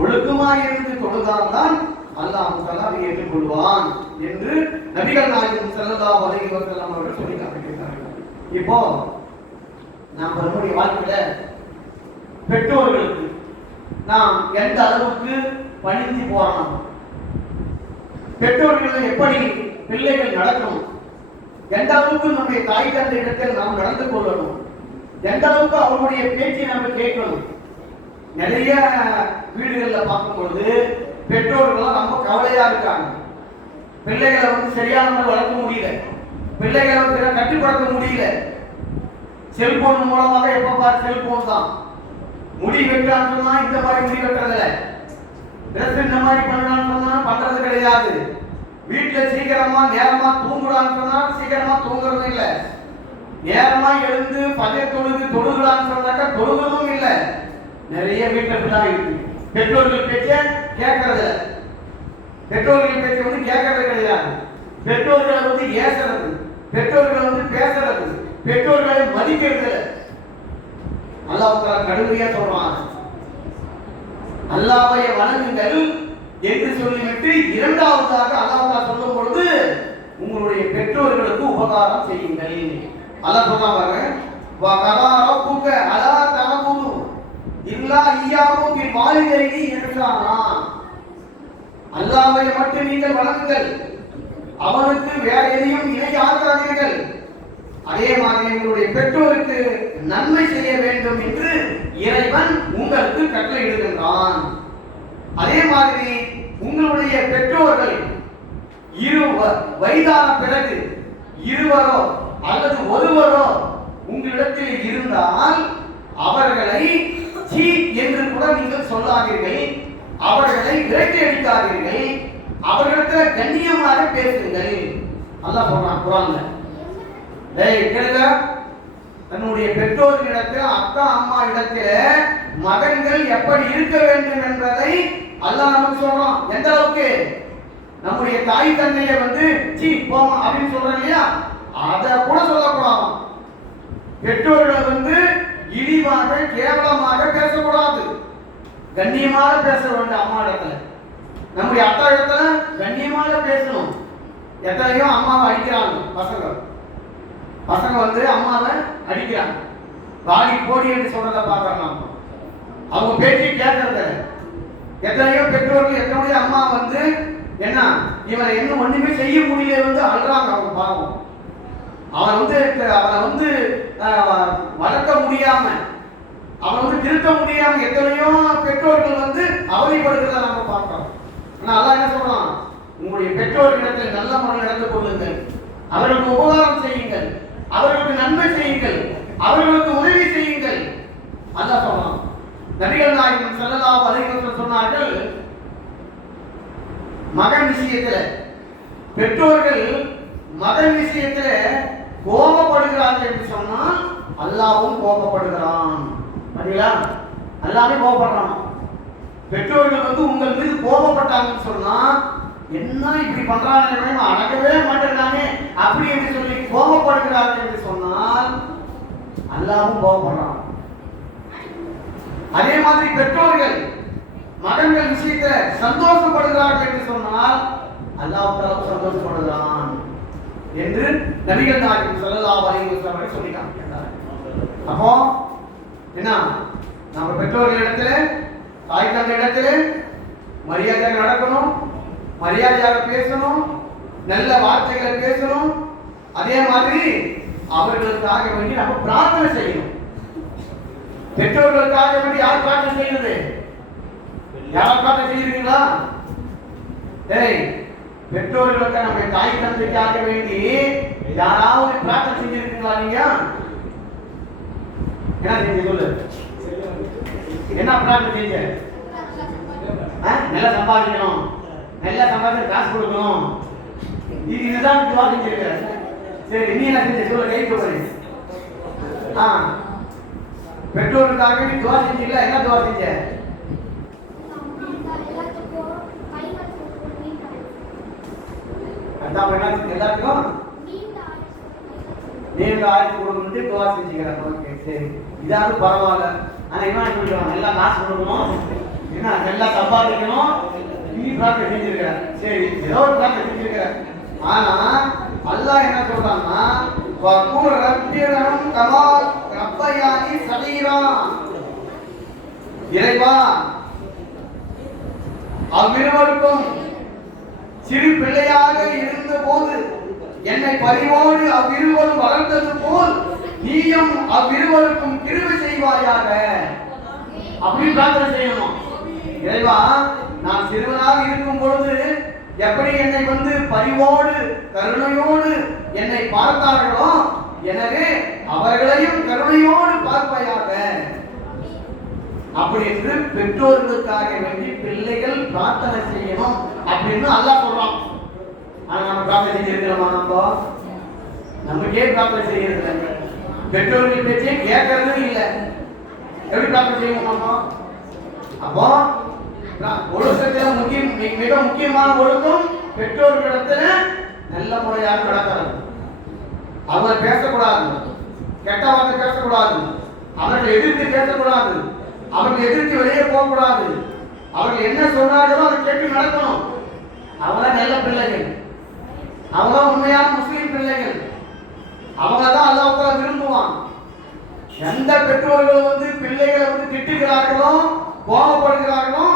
ஒழுக்கமா இருந்து தொழுதால்தான் அல்லாஹ் தஆலா அதை ஏற்றுக்கொள்வான் என்று நபிகள் நாயகம் ஸல்லல்லாஹு அலைஹி வஸல்லம் அவர்கள் சொல்லி காமிக்கிறார்கள். இப்போ நாம் நம்முடைய வாழ்க்கையில பெற்றோர்களுக்கு நாம் எந்த அளவுக்கு பணிந்து போறோம், பெற்றோர்கள் எப்படி பிள்ளைகள் நடக்கணும், எந்த அளவுக்கு நம்முடைய தாய் தந்தை இடத்தில் நாம் நடந்து கொள்ளணும், எந்த அளவுக்கு அவருடைய பேச்சை நம்ம கேட்கணும். நிறைய வீடுகளில் பார்க்கும்பொழுது பெற்றோர்கள் ரொம்ப கவலையா இருக்காங்க. பிள்ளைகளை சரியான முறை வளர்க்க முடியல, பிள்ளைகளை கட்டுப்படுத்த முடியல. செல்போன் மூலமாக எப்ப பாரு செல்போன் தான். முடி வெட்டான்னு சொன்னா இந்த மாதிரி முடி வெட்டுறதில்ல, ட்ரெஸ் இந்த மாதிரி பண்ணலான்னு சொன்னா பண்றது கிடையாது. வீட்டுல சீக்கிரமா நேரமா தூங்குறான்னு சொன்னா சீக்கிரமா தூங்குறதும் இல்லை. நேரமா எழுந்து பஜர் தொழுகலான்னு சொன்னாக்கா தொழுகிறதும் இல்லை. நிறைய வீட்டுல இருக்கு. பெற்றோர்கள் பேச்ச கேட்கறது, பெற்றோர்கள் பேச்ச கேட்கறது கிடையாது. பெற்றோர்களை ஏசுறது, பெற்றோர்களை பேசுறது, பெற்றோர்களை மதிக்கிறது. அல்லாஹ் தஆலா கடுமையா சொல்றான், அல்லாஹ்வை வணங்குங்கள் என்று சொல்லிவிட்டு இரண்டாவதாக அல்லாஹ் தஆலா சொல்லும் பொழுது உங்களுடைய பெற்றோர்களுக்கு உபகாரம் உபகாரம் செய்யுங்கள். அல்லாஹ் சொல்றாங்க, வகதா ரப்புக அலா தஅபுது இல்லா இய்யாஹு பில் வாலிதைனி இஹ்சானா. அல்லாஹ்வை மட்டும் நீங்கள் வணங்குங்கள், அவனுக்கு வேற எதையும் இணையாக்காதீர்கள். அதே மாதிரி உங்களுடைய பெற்றோருக்கு நன்மை செய்ய வேண்டும் என்று இறைவன் உங்களுக்கு கட்டளையிடுகின்றான். அதே மாதிரி உங்களுடைய பெற்றோர்கள் வயதான பிறகு இருவரோ அல்லது ஒருவரோ உங்களிடத்தில் இருந்தால் அவர்களை சீ என்று கூட நீங்கள் சொல்லாதீர்கள், அவர்களை விரட்டி அடிக்காதீர்கள், அவர்களிடத்தில் கண்ணியமாக பேசுங்கள். அல்லாஹ் சொல்றான் குர்ஆன்ல. கேளுங்க, தன்னுடைய பெற்றோர்களிடத்தில் அக்கா அம்மா இடத்துல மகன்கள் எப்படி இருக்க வேண்டும் என்பதை அல்லாஹ் நமக்கு சொல்றான். எந்த அளவுக்கு நம்முடைய தாய் தந்தையை சீ போமா அப்படின்னு சொல்றோம் இல்லையா, அத கூட சொல்லக்கூடாது. பெற்றோர்களை இழிவாக கேவலமாக பேசக்கூடாது, கண்ணியமாக பேச வேண்டும். அம்மா இடத்துல நம்முடைய அக்கா இடத்துல கண்ணியமாக பேசணும். எத்தனையோ அம்மாவை அடிக்கிறாங்க பசங்க அம்மாவை அடிக்கிறாங்க, வாடி போடி என்று சொல்றத பார்க்கலாம். அவங்க பேச்சு கேட்கறது. எத்தனையோ பெற்றோர்கள் எத்தனையோ அம்மா என்ன இவனை என்ன ஒண்ணுமே செய்ய முடியல அழுறாங்க. அவங்க பாவம், அவனை வளர்க்க முடியாம, அவனை திருத்த முடியாம எத்தனையோ பெற்றோர்கள் அவதிப்படுகிறத நம்ம பார்க்கிறோம். ஆனா அல்லாஹ் என்ன சொல்றான், உங்களுடைய பெற்றோர்களிடத்தில் நல்ல முறையில் நடந்து கொள்ளுங்கள், அவர்களுக்கு உபகாரம் செய்யுங்கள், அவர்களுக்கு நன்மை செய்யுங்கள், அவர்களுக்கு உதவி செய்யுங்கள். அல்லாஹ் சொல்றான். நபிகள் நாயகம் ஸல்லல்லாஹு அலைஹி வஸல்லம் சொன்னார்கள், மகன் விஷயத்துல பெற்றோர்கள் மகன் விஷயத்துல கோபப்படுகிறார்கள் என்று சொன்னால் அல்லாஹ்வும் கோபப்படுகிறான். பாத்தீங்களா, அல்லாஹ்வே கோபப்படுறான். பெற்றோர்கள் உங்கள் மீது கோபப்பட்டாங்கன்னு சொன்னா, என்ன இப்படி பண்றாங்க அடக்கவே மாட்டேங்கிறானே அப்படி என்று சொல்லி கோபப்படுகிறார்கள் என்று சொன்னால் அல்லாஹ்வும் கோபப்படுறான். அதே மாதிரி பெற்றோர்கள் மகன்கள் விஷயத்துல சந்தோஷப்படுகிறார்கள் என்று சொன்னால் அல்லாஹ் தஆலா சந்தோஷப்படுகிறான் என்று நபிகள் நாயகம் ஸல்லல்லாஹு அலைஹி வஸல்லம் சொல்லி காமிக்கிறார். அப்போ என்ன, நம்ம பெற்றோர்களிடத்துல தாய் தந்தை இடத்துல மரியாதையாக நடக்கணும், மரியாதையாக பேசணும், நல்ல வார்த்தைகளை பேசணும். அதே மாதிரி அவர்களுக்காக வேண்டி நம்ம பிரார்த்தனை செய்யணும். பெற்றோர்களுக்காக வேண்டி யார் பிரார்த்தனை செய்யறது? யார் பிரார்த்தனை செய்யறீங்களா? பெற்றோர்களுக்கு நம்ம தாய் தந்தைக்காக வேண்டி யாராவது பிரார்த்தனை செஞ்சிருக்கீங்களா? நீங்க என்ன செஞ்சீங்க சொல்லு, என்ன பிரார்த்தனை செஞ்சீங்க? நல்லா சம்பாதிக்கணும், நல்லா சம்பாதிக்க காசு கொடுக்கணும், இதுதான் துவா செஞ்சிருக்க. சரி, நீ என்ன செஞ்ச சொல்ல, கை போடு. பெற்றோருக்காக வேண்டி துவா செஞ்சீங்களா? என்ன துவா செஞ்ச? எல்லாத்துக்கும் நீங்க ஆயுசு கொடுக்கணும் துவா செஞ்சுக்கிறேன். ஓகே, சரி, இதாவது பரவாயில்ல. ஆனா என்ன சொல்லுவாங்க, நல்லா காசு கொடுக்கணும், என்ன நல்லா சம்பாதிக்கணும், நீ பிரார்த்தனை செஞ்சிருக்கிற. சரி, ஏதோ ஒரு பிரார்த்தனை செஞ்சிருக்கிற. ஆனா அல்லாஹ் என்ன சொல்றான்னா, வகூர் ரப்பிரம் கமா ரப்பயானி சகீரா. இறைவா, அவ்விருவருக்கும் சிறு பிள்ளையாக இருந்த போது என்னை பரிவோடு அவ்விருவரும் வளர்ந்தது போல் நீயும் அவ்விருவருக்கும் கிருபை செய்வாயாக அப்படின்னு பிரார்த்தனை செய்யணும். இறைவா, நான் சிறுவனாக இருக்கும் பொழுது எப்படி என்னை பரிவோடு கருணையோடு என்னை பார்த்தார்களோ, எனவே அவர்களையும் கருணையோடு பார்ப்பாயாக அப்படி என்று பெற்றோர்களுக்காக வேண்டி பிள்ளைகள் பிரார்த்தனை செய்யணும் அப்படின்னு அல்லாஹ் சொல்றான். ஆனா நம்ம பிரார்த்தனை செஞ்சிருக்கிறோமா? நமக்கே பிரார்த்தனை செய்யறது இல்லை, பெற்றோர்கள் பேச்சே கேட்கறது இல்லை. எப்படி பிரார்த்தனை செய்யணும்? அப்போ ஒழுக்கத்துல மிக முக்கியமான ஒழுக்கம் பெற்றோர்களிடத்துல நல்ல முறையாக நடக்கிறது. அவங்க பேசக்கூடாது, கெட்ட வார்த்தை பேசக்கூடாது, அவர்களை எதிர்த்து பேசக்கூடாது, அவர்கள் எதிர்த்து வெளியே போகக்கூடாது, அவர்கள் என்ன சொன்னார்களோ அதை கேட்டு நடக்கணும். அவங்க நல்ல பிள்ளைகள், அவங்க உண்மையான முஸ்லீம் பிள்ளைகள். அவங்க தான் அல்லாஹ் விரும்புவான். எந்த பெற்றோர்கள் வந்து பிள்ளைகளை வந்து திட்டுகிறார்களோ கோபப்படுகிறார்களோ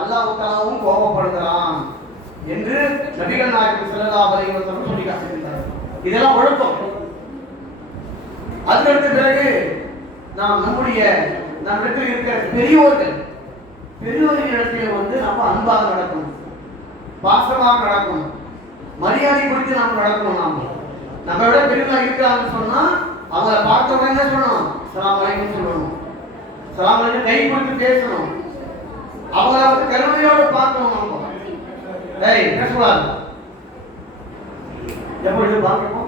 அல்லாஹ் தஆலாவும் கோபப்படுகிறான் என்று நபிகள் நாயகம் ஸல்லல்லாஹு அலைஹி வஸல்லம் சொல்லி காட்டியிருக்கிறார். இதெல்லாம் ஒழுக்கம். அதுக்கடுத்த பிறகு நாம் நம்மிடத்தில் இருக்கிற பெரியோர்களிடத்தில் வந்து நம்ம அன்பாக நடக்கணும், பாசமாக நடக்கணும், மரியாதை கொடுத்து நாம் நடக்கணும். நம்ம விட பெரியவங்க இருக்கிறாங்கன்னு சொன்னா அவங்களை பார்த்த உடனே என்ன சொல்லணும்? ஸலாம் அலைக்கும் சொல்லணும். ஸலாம் அலைக்கும் கை கொடுத்து பேசணும். அவங்கள வந்து கருணையோடு பார்க்கணும். நம்ம என்ன சொல்லலாம்? எப்படி பார்க்கணும்?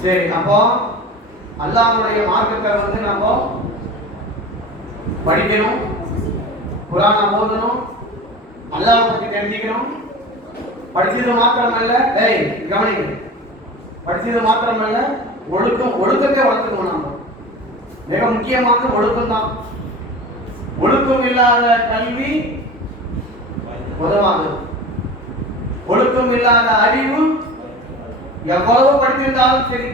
சரி, அப்போ அல்லாஹ்வுடைய மார்க்கத்தை வந்து நம்ம படிக்கணும், குர்ஆனை ஓதணும், அல்லாஹ்வை பற்றி தெரிஞ்சுக்கணும். படிச்சது மாத்திரமல்ல, கவனிங்க, படிச்சது மாத்திரமல்ல ஒழுக்கத்தை வளர்த்துக்கணும். நம்ம மிக முக்கியமான ஒழுக்கம் தான். ஒழுக்கம் இல்லாத கல்வி உதவாது. ஒழுக்கம் இல்லாத அறிவு எவ்வளவு படித்திருந்தாலும் சரி,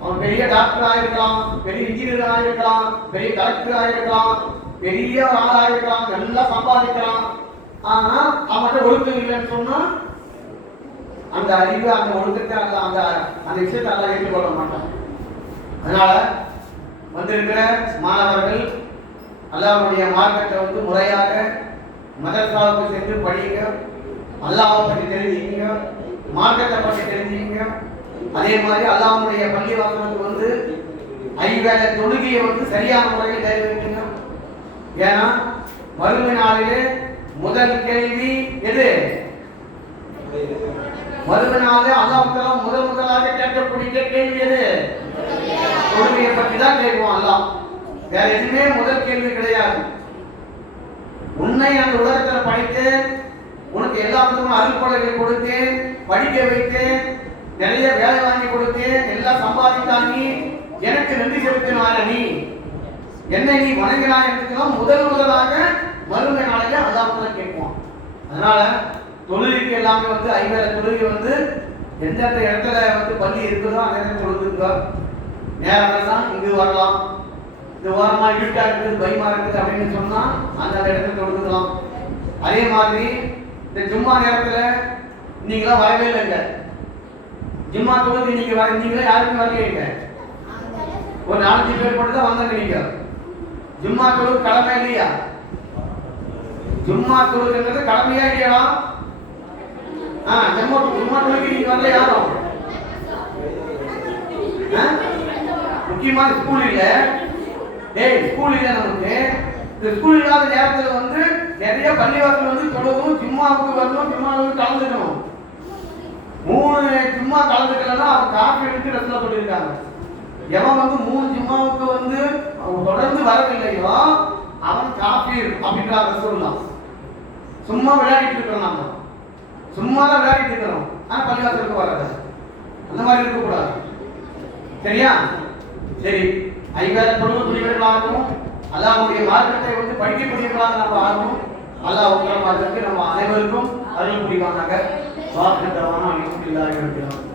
அவன் பெரிய டாக்டர் ஆயிருக்கலாம், பெரிய இன்ஜினியர் ஆயிருக்கலாம், பெரிய கலெக்டர் ஆயிருக்கலாம், பெரிய ஆளாயிருக்கலாம், நல்லா சம்பாதிக்கலாம். ஆனா அவன்கிட்ட ஒழுக்கம் இல்லைன்னு சொன்னா அந்த அறிவு, அந்த ஒழுக்கத்தை அந்த விஷயத்தை எல்லாம் ஏற்றுக்கொள்ள மாட்டான். அதனால வந்திருக்கிற மாணவர்கள் அல்லாஹ்வுடைய மார்க்கத்தை வந்து முறையாக மதரசாவுக்கு சென்று படியுங்க, அல்லாஹ்வை பற்றி தெரிஞ்சுக்கங்க, மார்க்கத்தை பற்றி தெரிஞ்சுக்கங்க. அதே மாதிரி அல்லாஹ்வுடைய பள்ளிவாசலுக்கு வந்து 5 வேளை தொழுகையை வந்து சரியான முறையில் நிறைவேற்றுங்க. ஏன்னா மறுமை நாளிலே முதல் கேள்வி எது? மறுமை நாளிலே அல்லாஹ் தஆலா முதலாக கேட்கக்கூடிய கேள்வி எது? தொழுகையை பற்றி தான் கேட்குவான் அல்லாஹ். வேற எதுவுமே முதல் கேள்வி கிடையாது. உன்னை அந்த உலகத்தில் படைத்தேன், உனக்கு எல்லா விதமான அருள்கொடைகளை கொடுத்தேன், படிக்க வைத்தேன், நிறைய வேலை வாங்கி கொடுத்தேன், எல்லாம் சம்பாதித்தானி, எனக்கு நன்றி செலுத்தினார நீ, என்னை நீ வணங்கினாய் என்றுதான் முதலாக மறுமை நாளைக்கு அல்லாஹ் கேட்போம். அதனால தொழுகைக்கு எல்லாமே வந்து 5 வேளை தொழுகை வந்து எந்தெந்த இடத்துல வந்து பள்ளி இருக்குதோ அந்த இடத்துல தொழுதுங்க. நேரம் தான் இங்கு வரலாம், இந்த ஓரமா இருட்டா இருக்குது, பயமா இருக்குது அப்படின்னு சொன்னா அந்த இடத்துல தொழுதுக்கலாம். அதே மாதிரி இந்த ஜும்மா நேரத்துல நீங்களாம் வரவே இல்லைங்க. ஜும்மா தொழுது நீங்களா யாருக்கும் வரலைங்க. ஒரு 4-5 பேர் மட்டும் தான் வந்தாங்க. நீங்க ஜும்மா தொழுது கடமை இல்லையா? ஜும்மா தொழுதுன்றது கடமையா இல்லையா? ஜும்மா தொழுது நீங்க வரல யாரும். முக்கியமான ஸ்கூல் இல்ல, ஸ்கூல் இல்ல நமக்கு. இந்த ஸ்கூல் இல்லாத நேரத்துல வந்து நிறைய பள்ளிவாசல் வந்து தொழுதும் ஜும்மாவுக்கு வரணும், ஜும்மாவுக்கு கலந்துக்கணும். 3 ஜும்மா கலந்துக்கலன்னா அவன் காப்பி எடுத்து ரசூலுல்லாஹ் சொல்லியிருக்காங்க. எவன் வந்து 3 ஜும்மாவுக்கு வந்து தொடர்ந்து வரவில்லையோ அவன் காஃபிர் அப்படின்றாங்க ரசூலுல்லாஹ். சும்மா விளையாடிட்டு இருக்கிறோம், நாம சும்மா தான் விளையாடிட்டு இருக்கிறோம், ஆனா பள்ளிவாசலுக்கு வராது. அந்த மாதிரி இருக்கக்கூடாது. சரியா? சரி, 5 வேளை தொழுகையாகவும் அல்லாஹ்வுடைய மார்க்கத்தை வந்து படிக்கக்கூடியவர்களாக நம்ம ஆகணும். அல்லாஹ் உங்கள் மார்க்கத்தை நம்ம அனைவருக்கும் அருள் புரிவானாக. வாக்கு தரவான அல்ஹம்துலில்லாஹி ரப்பில் ஆலமீன்.